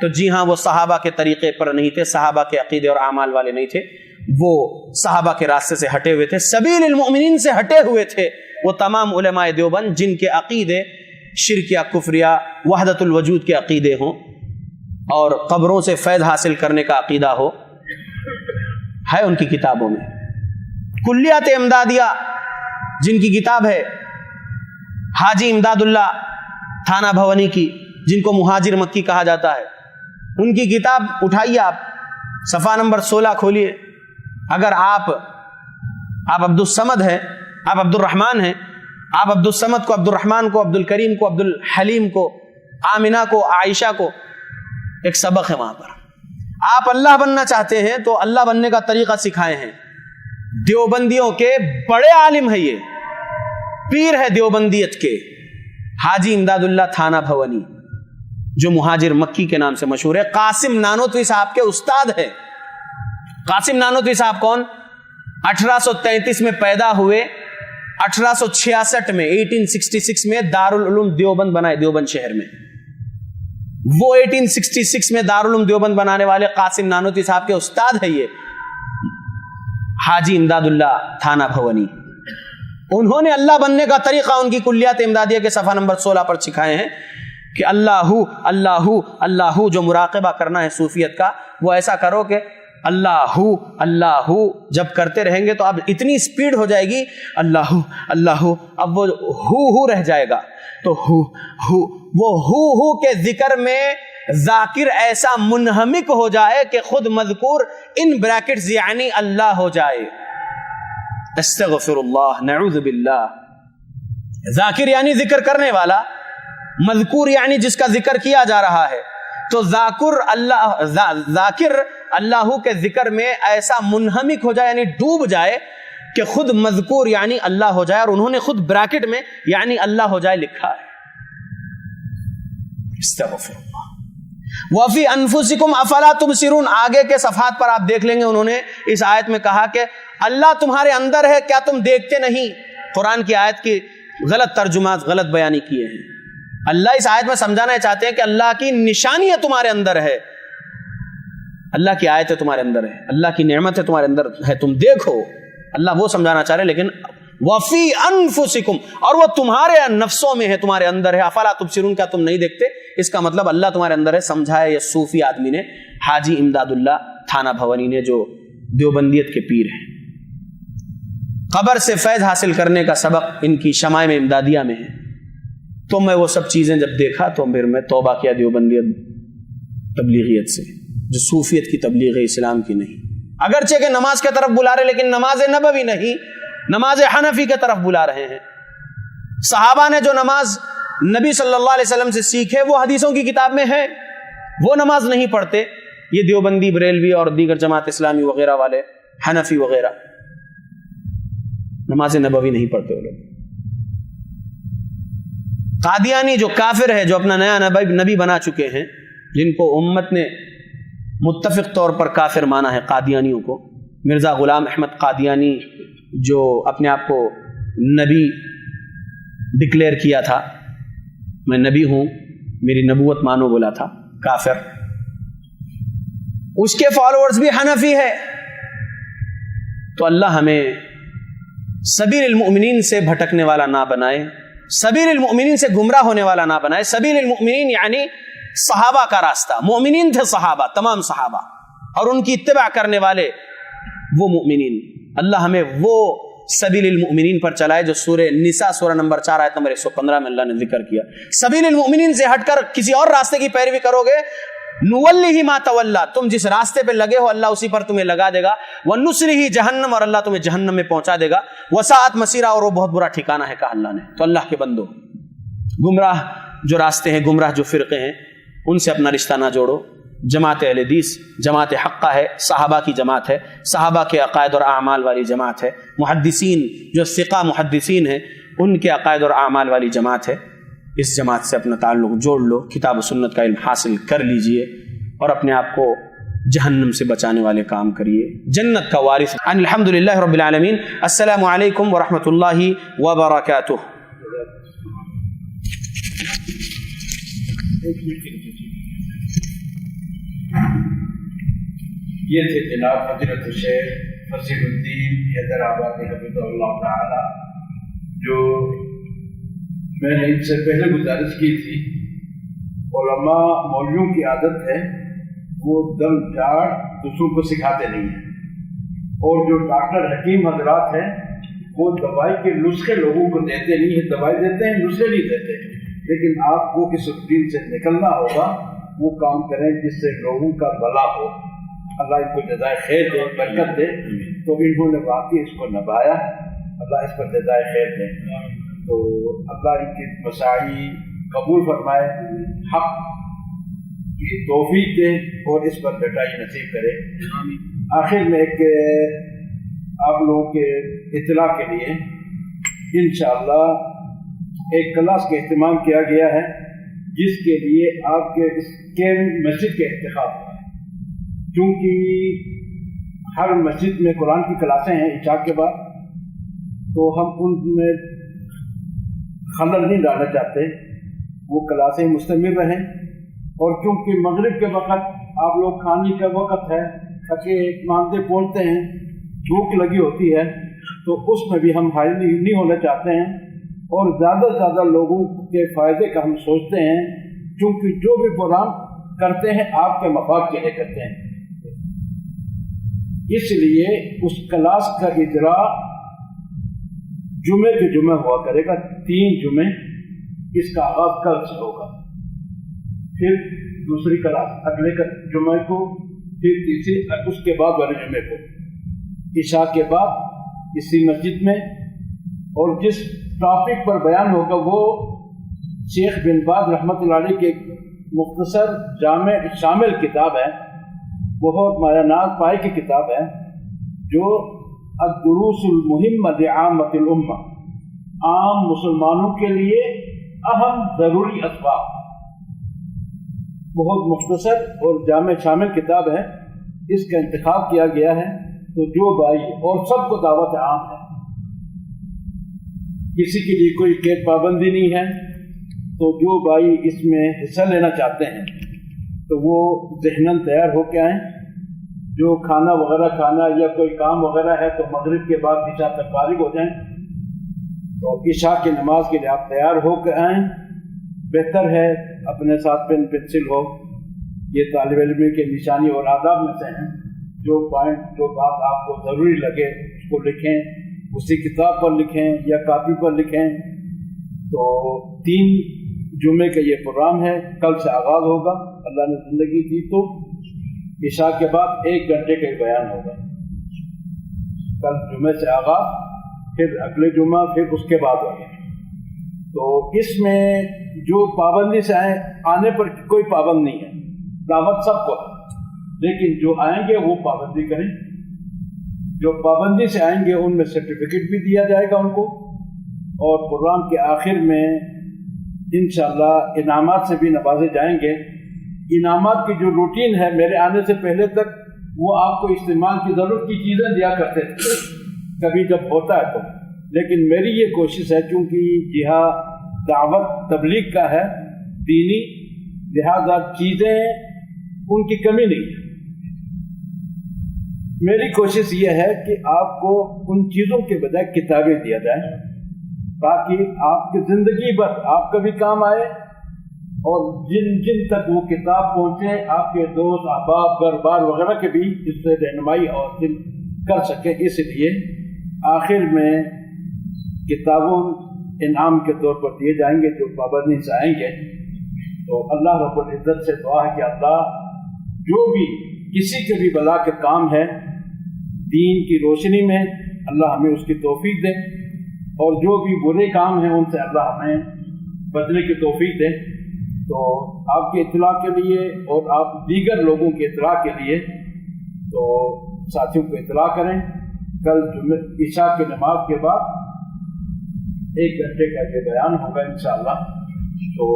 تو جی ہاں وہ صحابہ کے طریقے پر نہیں تھے, صحابہ کے عقیدے اور اعمال والے نہیں تھے, وہ صحابہ کے راستے سے ہٹے ہوئے تھے, سبیل المؤمنین سے ہٹے ہوئے تھے. وہ تمام علماء دیوبند جن کے عقیدے شرک یا کفر یا وحدت الوجود کے عقیدے ہوں اور قبروں سے فیض حاصل کرنے کا عقیدہ ہو, ہے ان کی کتابوں میں. کلیات امدادیہ جن کی کتاب ہے حاجی امداد اللہ تھانہ بھونی کی, جن کو مہاجر مکی کہا جاتا ہے, ان کی کتاب اٹھائیے آپ, صفحہ نمبر 16 کھولیے. اگر آپ عبد الصمد ہیں, آپ عبد الرحمن ہیں, آپ عبد الصمد کو, عبد الرحمن کو, عبد الکریم کو, عبد الحلیم کو, آمنہ کو, عائشہ کو, ایک سبق ہے وہاں پر. آپ اللہ بننا چاہتے ہیں تو اللہ بننے کا طریقہ سکھائے ہیں. دیوبندیوں کے بڑے عالم ہے, یہ پیر ہے دیوبندیت کے, حاجی امداد اللہ تھانہ بھونی, جو مہاجر مکی کے نام سے مشہور ہے. قاسم نانوتوی صاحب کے استاد ہے. قاسم نانوتوی صاحب کون؟ 1833 میں پیدا ہوئے, 1866 میں 1866 میں دارالعلوم دیوبند بنائے دیوبند شہر میں. وہ 1866 میں دارالعلوم دیوبند بنانے والے قاسم نانوتوی صاحب کے استاد ہے یہ حاجی امداد اللہ تھانہ بھونی. انہوں نے اللہ بننے کا طریقہ ان کی کلیات امدادیہ کے صفحہ نمبر 16 پر سکھائے ہیں کہ اللہ اللہ اللہ, جو مراقبہ کرنا ہے صوفیت کا, وہ ایسا کرو کہ اللہ اللہ جب کرتے رہیں گے تو اب اتنی سپیڈ ہو جائے گی اللہ اللہ, اب وہ ہو رہ جائے گا. تو ہو کے ذکر میں ذاکر ایسا منہمک ہو جائے کہ خود مذکور ان بریکٹس یعنی اللہ ہو جائے. استغفر اللہ, نعوذ باللہ. ذاکر یعنی ذکر کرنے والا, مذکور یعنی جس کا ذکر کیا جا رہا ہے. تو ذاکر اللہ کے ذکر میں ایسا منہمک ہو جائے یعنی ڈوب جائے کہ خود مذکور یعنی اللہ ہو جائے, اور انہوں نے خود بریکٹ میں یعنی اللہ ہو جائے لکھا ہے. استغفر اللہ. وفی انفسکم افلا تبصرون, آگے کے صفحات پر آپ دیکھ لیں گے انہوں نے اس آیت میں کہا کہ اللہ تمہارے اندر ہے, کیا تم دیکھتے نہیں؟ قرآن کی آیت کی غلط ترجمات, غلط بیانی کیے ہیں. اللہ اس آیت میں سمجھانا چاہتے ہیں کہ اللہ کی نشانی ہے تمہارے اندر ہے, اللہ کی آیت ہے تمہارے اندر ہے, اللہ کی نعمت ہے تمہارے اندر ہے, تم دیکھو. اللہ وہ سمجھانا چاہ رہے ہیں, لیکن وفی انفسکم, اور وہ تمہارے نفسوں میں ہے, تمہارے اندر ہے. افلا تبصرون, کیا تم نہیں دیکھتے؟ اس کا مطلب اللہ تمہارے اندر ہے, سمجھائے یہ صوفی آدمی نے, حاجی امداد اللہ تھانہ بھونی نے, جو دیوبندیت کے پیر ہیں. قبر سے فیض حاصل کرنے کا سبق ان کی شمائم امدادیہ میں ہے. تو میں وہ سب چیزیں جب دیکھا تو پھر میں توبہ کیا دیوبندیت تبلیغیت سے, جو صوفیت کی تبلیغ ہے, اسلام کی نہیں. اگرچہ کہ نماز کی طرف بلا رہے, لیکن نماز نبوی نہیں, نماز حنفی کی طرف بلا رہے ہیں. صحابہ نے جو نماز نبی صلی اللہ علیہ وسلم سے سیکھے وہ حدیثوں کی کتاب میں ہے, وہ نماز نہیں پڑھتے. یہ دیوبندی, بریلوی اور دیگر جماعت اسلامی وغیرہ والے, حنفی وغیرہ, نماز نبوی نہیں پڑھتے وہ لوگ. قادیانی جو کافر ہے, جو اپنا نیا نبی بنا چکے ہیں, جن کو امت نے متفق طور پر کافر مانا ہے, قادیانیوں کو. مرزا غلام احمد قادیانی جو اپنے آپ کو نبی ڈکلیئر کیا تھا, میں نبی ہوں, میری نبوت مانو بولا تھا, کافر. اس کے فالوورز بھی حنفی ہے. تو اللہ ہمیں سبیل المؤمنین سے بھٹکنے والا نہ بنائے, سبیل المؤمنین سے گمراہ ہونے والا نہ بنائے. سبیل المؤمنین یعنی صحابہ کا راستہ, مومنین تھے صحابہ, تمام صحابہ, اور ان کی اتباع کرنے والے وہ مومنین. اللہ ہمیں وہ سبیل المؤمنین پر چلائے جو سورہ نساء سورہ نمبر 4 آیت نمبر 115 میں اللہ نے ذکر کیا. سبیل المؤمنین سے ہٹ کر کسی اور راستے کی پیروی کرو گے, نولیہ ما تولی, تم جس راستے پہ لگے ہو اللہ اسی پر تمہیں لگا دے گا. ونصلہ جہنم, اور اللہ تمہیں جہنم میں پہنچا دے گا. وساعت مصیرا, اور وہ بہت برا ٹھکانہ ہے کہا اللہ نے. تو اللہ کے بندو, گمراہ جو راستے ہیں, گمراہ جو فرقے ہیں, ان سے اپنا رشتہ نہ جوڑو. جماعت اہل حدیث جماعت حقہ ہے, صحابہ کی جماعت ہے, صحابہ کے عقائد اور اعمال والی جماعت ہے. محدثین جو ثقہ محدثین ہیں, ان کے عقائد اور اعمال والی جماعت ہے. اس جماعت سے اپنا تعلق جوڑ لو, کتاب و سنت کا علم حاصل کر لیجئے, اور اپنے آپ کو جہنم سے بچانے والے کام کریے, جنت کا وارث. الحمدللہ رب العالمین. السلام علیکم ورحمۃ اللہ وبرکاتہ. یہ تھے جناب فضیلت الشیخ فصیح الدین حیدرآبادی حفظہ اللہ تعالی، جو میں نے ان سے پہلے گزارش کی تھی. علماء مولویوں کی عادت ہے وہ دم جاڑ دوسروں کو سکھاتے نہیں ہیں، اور جو ڈاکٹر حکیم حضرات ہیں وہ دوائی کے نسخے لوگوں کو دیتے نہیں ہیں، دوائی دیتے ہیں نسخے نہیں دیتے. لیکن آپ کو اس روٹین سے نکلنا ہوگا، وہ کام کریں جس سے لوگوں کا بھلا ہو. اللہ ان کو جزائے خیر دے، برکت دے. تو انہوں نے واقعی اس کو نبھایا، اللہ اس پر جزائے خیر دے. تو اللہ ان کی مساعی قبول فرمائے، حق کی توفیق دے اور اس پر ڈٹائی نصیب کرے. آخر میں ایک آپ لوگوں کے اطلاع کے لیے انشاءاللہ ایک کلاس کا اہتمام کیا گیا ہے، جس کے لیے آپ کے اس مسجد کے انتخاب ہوا ہے. کیونکہ ہر مسجد میں قرآن کی کلاسیں ہیں عشاء کے بعد، تو ہم ان میں خلل نہیں ڈالنا چاہتے، وہ کلاسیں مستمر رہیں. اور کیونکہ مغرب کے وقت آپ لوگ کھانے کا وقت ہے، تھکے مانتے پہنچتے ہیں، بھوک لگی ہوتی ہے، تو اس میں بھی ہم حائل نہیں ہونا چاہتے ہیں. اور زیادہ سے زیادہ لوگوں کے فائدے کا ہم سوچتے ہیں، کیونکہ جو بھی پروگرام کرتے ہیں آپ کے مفاد کے لیے کرتے ہیں. اس لیے اس کلاس کا اجراء جمعے کے جمعے ہوا کرے گا. 3 جمعے اس کا آغاز کل سے ہوگا، پھر دوسری کلاس اگلے جمعے کو، پھر تیسری اس کے بعد والے جمعے کو عشاء کے بعد اسی مسجد میں. اور جس ٹاپک پر بیان ہوگا وہ شیخ بن باز رحمۃ اللہ علیہ کی مختصر جامع شامل کتاب ہے، بہت مایا ناز پائے کی کتاب ہے، جو الدروس المہمہ لعامۃ الامہ، عام مسلمانوں کے لیے اہم ضروری اسباب. بہت مختصر اور جامع شامل کتاب ہے، اس کا انتخاب کیا گیا ہے. تو جو بھائی، اور سب کو دعوت عام ہے، کسی کے لیے کوئی قید پابندی نہیں ہے. تو جو بھائی اس میں حصہ لینا چاہتے ہیں تو وہ ذہناً تیار ہو کے آئیں. جو کھانا وغیرہ کھانا یا کوئی کام وغیرہ ہے تو مغرب کے بعد عشاء تک فارغ ہو جائیں. تو عشاء کی نماز کے لیے آپ تیار ہو کے آئیں. بہتر ہے اپنے ساتھ پین پنسل ہو، یہ طالب علم کے نشانی اور آداب میں سے ہیں. جو پوائنٹ، جو بات آپ کو ضروری لگے اس کو لکھیں، اسی کتاب پر لکھیں یا کاپی پر لکھیں. تو 3 جمعے کا یہ پروگرام ہے، کل سے آغاز ہوگا. اللہ نے زندگی دی تو عشاء کے بعد 1 گھنٹے کا بیان ہوگا. کل جمعے سے آغاز، پھر اگلے جمعہ، پھر اس کے بعد ہوگا. تو اس میں جو پابندی سے آنے پر کوئی پابند نہیں ہے، دعوت سب کو ہے، لیکن جو آئیں گے وہ پابندی کریں. جو پابندی سے آئیں گے ان میں سرٹیفکیٹ بھی دیا جائے گا ان کو. اور پروگرام کے آخر میں انشاءاللہ انعامات سے بھی نوازے جائیں گے. انعامات کی جو روٹین ہے میرے آنے سے پہلے تک، وہ آپ کو استعمال کی ضرورت کی چیزیں دیا کرتے تھے کبھی جب ہوتا ہے تو. لیکن میری یہ کوشش ہے، چونکہ جہاد دعوت تبلیغ کا ہے، دینی، لہذا چیزیں ان کی کمی نہیں ہے. میری کوشش یہ ہے کہ آپ کو ان چیزوں کے بجائے کتابیں دیا جائیں، تاکہ آپ کی زندگی بھر آپ کا بھی کام آئے، اور جن جن تک وہ کتاب پہنچے آپ کے دوست احباب گھر بار وغیرہ کے بھی اس سے رہنمائی اور کر سکیں. اس لیے آخر میں کتابوں انعام کے طور پر دیے جائیں گے جو پابندی سے آئیں گے. تو اللہ رب العزت سے دعا ہے کہ اللہ جو بھی کسی کے بھی بلا کے کام ہے دین کی روشنی میں، اللہ ہمیں اس کی توفیق دے، اور جو بھی برے کام ہیں ان سے اللہ ہمیں بچنے کی توفیق دے. تو آپ کی اطلاع کے لیے اور آپ دیگر لوگوں کی اطلاع کے لیے تو ساتھیوں کو اطلاع کریں، کل عشاء کی نماز کے بعد 1 گھنٹے کا یہ بیان ہوگا انشاءاللہ. تو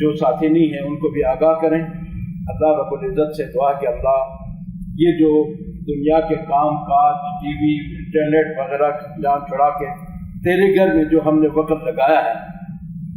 جو ساتھی نہیں ہیں ان کو بھی آگاہ کریں. اللہ رب العزت سے دعا کہ اللہ یہ جو دنیا کے کام کاج، ٹی وی، انٹرنیٹ وغیرہ جان چھڑا کے تیرے گھر میں جو ہم نے وقت لگایا ہے،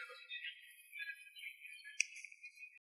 Gracias.